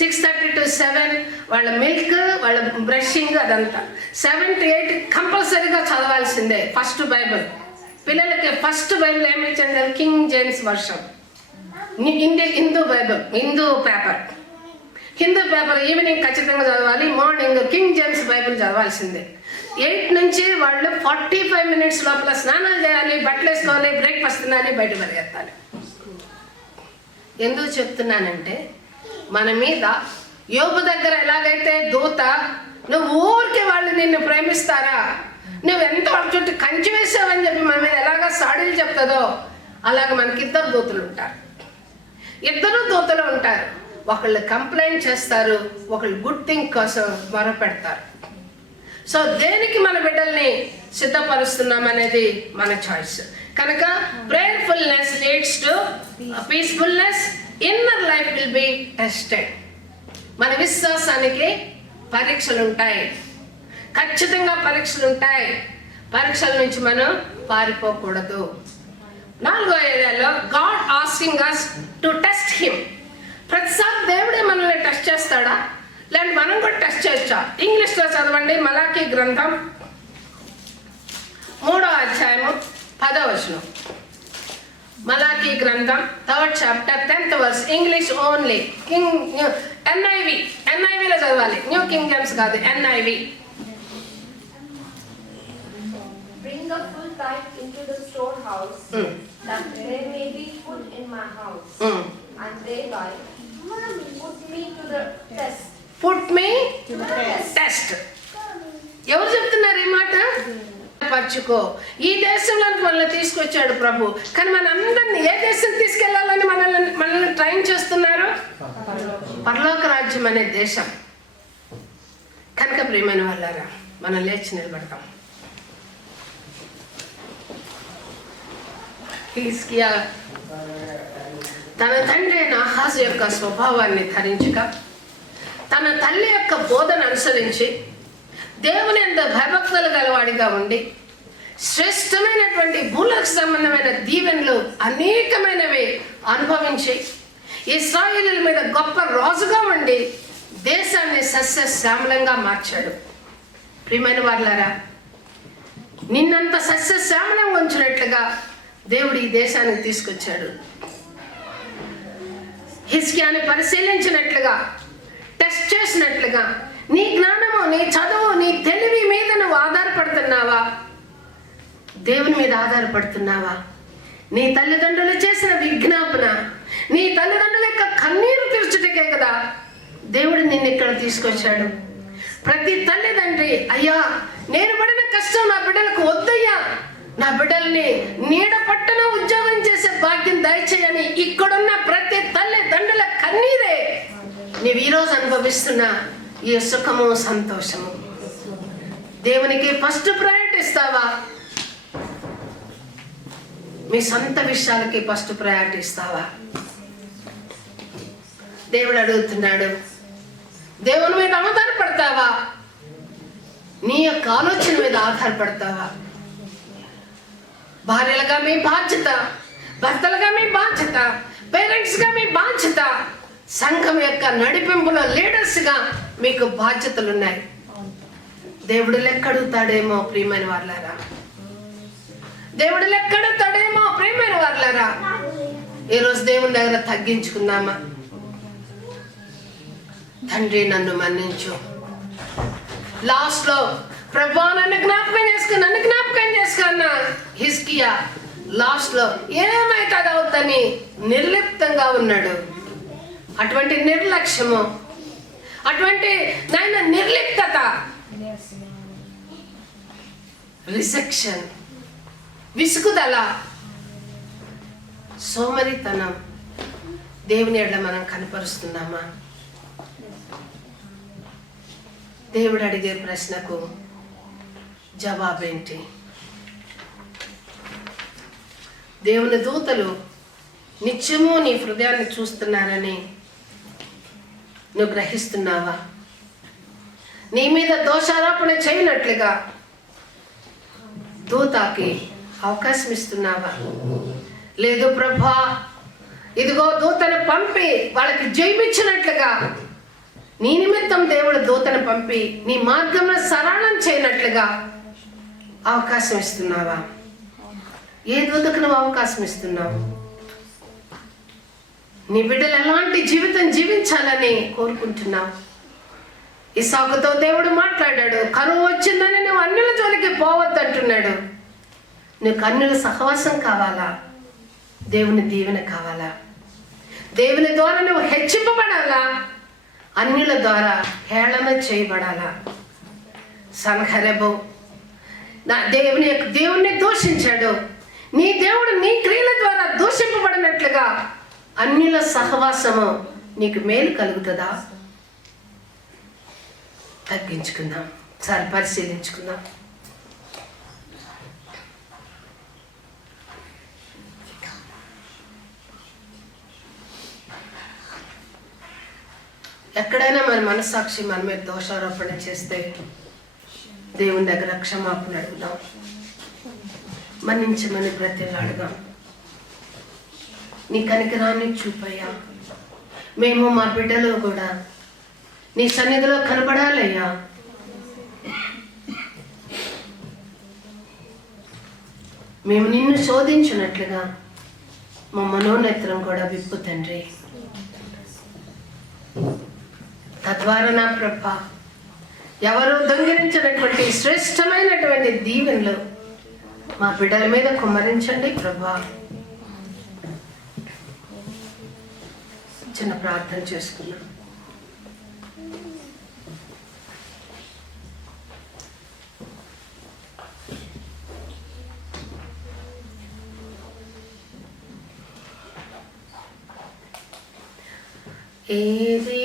6:30 to 7 వాళ్ళ మిల్క్, వాళ్ళ బ్రషింగ్, అదంతా. 7 to 8 కంపల్సరీగా చదవాల్సిందే ఫస్ట్ బైబుల్. పిల్లలకి ఫస్ట్ బైబిల్ ఏమి ఇచ్చింది, king James version, Hindu Bible, Hindu paper evening ఖచ్చితంగా చదవాలి, మార్నింగ్ కింగ్ జేమ్స్ బైబిల్ చదవాల్సిందే. 8 నుంచి వాళ్ళు 45 minutes లోపల స్నానాలు చేయాలి, బట్టలు వేసుకోవాలి, బ్రేక్ఫాస్ట్ తినాలి, బయట పరిగెత్తాలి. ఎందుకు చెప్తున్నానంటే, మన మీద యోబు దగ్గర ఎలాగైతే దూత, నువ్వు ఊరికే వాళ్ళు నిన్ను ప్రేమిస్తారా, నువ్వు ఎంత వాళ్ళ చుట్టూ కంచి వేసావని చెప్పి మన మీద ఎలాగ సాడీలు చెప్తుందో, అలాగ మనకి 2 దూతలు ఉంటారు. 2 దూతలు ఉంటారు. ఒకళ్ళు కంప్లైంట్ చేస్తారు, ఒకళ్ళు గుడ్ థింగ్ కోసం మొరపెడతారు. సో దేనికి మన బిడ్డల్ని సిద్ధపరుస్తున్నాం అనేది మన చాయిస్. కనుక prayerfulness leads to peacefulness, inner life will be tested. మన విశ్వాసానికి పరీక్షలు ఉంటాయి, ఖచ్చితంగా పరీక్షలు ఉంటాయి. పరీక్షల నుంచి మనం పారిపోకూడదు. 4వ ఏరియాలో God asking us to test him. ప్రతిసారి దేవుడే మనల్ని టెస్ట్ చేస్తాడా, లేదంటే మనం కూడా టెస్ట్ చేయొచ్చా? ఇంగ్లీష్లో చదవండి, మలాకీ గ్రంథం 3వ అధ్యాయము 10వ వచనం. మలాకీ గ్రంథం 3rd chapter 10th verse, English only. ఎన్ఐవిలో చదవాలి, న్యూ కింగ్ జేమ్స్ కాదు, NIV. Bring a full tithe into the storehouse, that there may be food in my house, and thereby put me to the test. Put me test. ఎవరు చెప్తున్నారు ఈ మాట? పరచుకో. ఈ దేశంలోకి మనల్ని తీసుకొచ్చాడు ప్రభు, కానీ మనందరినీ ఏ దేశం తీసుకెళ్లాలని మనల్ని ట్రైన్ చేస్తున్నారు? పరలోక రాజ్యం అనే దేశం. కనుక ప్రియమైన వాళ్ళారా, మనం లేచి నిలబడతాం. హిజ్కియా తన తండ్రి అయిన ఆహాజు యొక్క స్వభావాన్ని ధరించక, తన తల్లి యొక్క బోధన అనుసరించి, దేవుని యందు భయభక్తులు గలవాడిగా ఉండి, శ్రేష్టమైనటువంటి భూలకు సంబంధమైన దీవెనలు అనేకమైనవి అనుభవించి, ఇశ్రాయేలీయుల మీద గొప్ప రాజుగా ఉండి దేశాన్ని సస్యశ్యామలంగా మార్చాడు. ప్రియమైన వారులారా, నిన్నంత సస్యశ్యామలంగా ఉంచినట్లుగా దేవుడు ఈ దేశానికి తీసుకొచ్చాడు. హిజ్కియాని పరిశీలించినట్లుగా, టెస్ట్ చేసినట్లుగా, నీ జ్ఞానము, నీ చదువు, నీ తెలివి మీద నువ్వు ఆధారపడుతున్నావా? దేవుని మీద ఆధారపడుతున్నావా? నీ తల్లిదండ్రులు చేసిన విజ్ఞాపన, నీ తల్లిదండ్రుల యొక్క కన్నీరు తీర్చుటకే కదా దేవుడు నిన్ను ఇక్కడ తీసుకొచ్చాడు. ప్రతి తల్లిదండ్రి, అయ్యా నేను పడిన కష్టం నా బిడ్డలకు వద్దయ్యా, నా బిడ్డల్ని నీడ పట్టున ఉద్యోగం చేసే భాగ్యం దయచేయని ఇక్కడున్న ప్రతి తల్లిదండ్రుల కన్నీరే నీవు ఈరోజు అనుభవిస్తున్న ఈ సుఖము, సంతోషము. దేవునికి ఫస్ట్ ప్రయారిటీ ఇస్తావా? మీ సొంత విషయాలకి ఫస్ట్ ప్రయారిటీ ఇస్తావా? దేవుడు అడుగుతున్నాడు, దేవుని మీద ఆధారపడతావా? నీ యొక్క ఆలోచన మీద ఆధారపడతావా? భార్యలుగా మీ బాధ్యత, భర్తలుగా మీ బాధ్యత, పేరెంట్స్గా మీ బాధ్యత, సంఘం యొక్క నడిపింపులో లీడర్స్గా మీకు బాధ్యతలు ఉన్నాయి. దేవుడు లెక్కడుగుతాడేమో ప్రియమైన వాళ్ళారా, దేవుడు లెక్కడుగుతాడేమో ప్రియమైన వాళ్ళారా. ఈరోజు దేవుని దగ్గర తగ్గించుకుందామా? తండ్రి నన్ను మన్నించు. లాస్ట్ లో ప్రభా నన్ను జ్ఞాపకం చేసుకున్న హిజ్కియా లాస్ట్ లో ఏమైతుంది అవుతుందని నిర్లిప్తంగా ఉన్నాడు. అటువంటి నిర్లక్ష్యము, అటువంటి నాయన నిర్లిప్తత, రిజెక్షన్, విసుగుదల, సోమరితనం దేవుని ఎడల మనం కనపరుస్తున్నామా? దేవుడు అడిగే ప్రశ్నకు జవాబేంటి? దేవుని దూతలు నిత్యము నీ హృదయాన్ని చూస్తున్నారని నువ్వు గ్రహిస్తున్నావా? నీ మీద దోషారోపణ చేయనట్లుగా దూతకి అవకాశం ఇస్తున్నావా? లేదు ప్రభా, ఇదిగో దూతను పంపి వాళ్ళకి జయమిచ్చినట్లుగా నీ నిమిత్తం దేవుడు దూతను పంపి నీ మార్గంలో సరళం చేయనట్లుగా అవకాశం ఇస్తున్నావా? ఏ దూతకు నువ్వు అవకాశం ఇస్తున్నావు? నీ బిడ్డలు ఎలాంటి జీవితం జీవించాలని కోరుకుంటున్నావు? ఇస్సాకుతో దేవుడు మాట్లాడాడు, కరువు వచ్చిందని నువ్వు అన్యుల జోలికి పోవద్దంటున్నాడు. నీకు అన్యుల సహవాసం కావాలా? దేవుని దీవెన కావాలా? దేవుని ద్వారా నువ్వు హెచ్చింపబడాలా? అన్యుల ద్వారా హేళన చేయబడాలా? సంహరెబు దేవుణ్ణి దూషించాడు. నీ దేవుడు నీ క్రియల ద్వారా దూషింపబడినట్లుగా అన్యుల సహవాసము నీకు మేలు కలుగుతుందా? తగ్గించుకుందాం, సార్ పరిశీలించుకుందాం. ఎక్కడైనా మన మనస్సాక్షి మన మీద దోషారోపణ చేస్తే దేవుని దగ్గర క్షమాపణ అడుగుదాం, మన్నించమని బ్రతిలాడుదాం. నీ కనికరాన్ని చూపయ్యా, మేము మా బిడ్డలు కూడా నీ సన్నిధిలో కనబడాలయ్యా. మేము నిన్ను శోధించినట్లుగా మా మనోనేత్రం కూడా విప్పు తండ్రి. తద్వారా నా ప్రభ ఎవరు దొంగిలించినటువంటి శ్రేష్టమైనటువంటి దీవెనలు మా బిడ్డల మీద కుమ్మరించండి ప్రభా. చిన్న ప్రార్థన చేసుకున్నాం. ఏది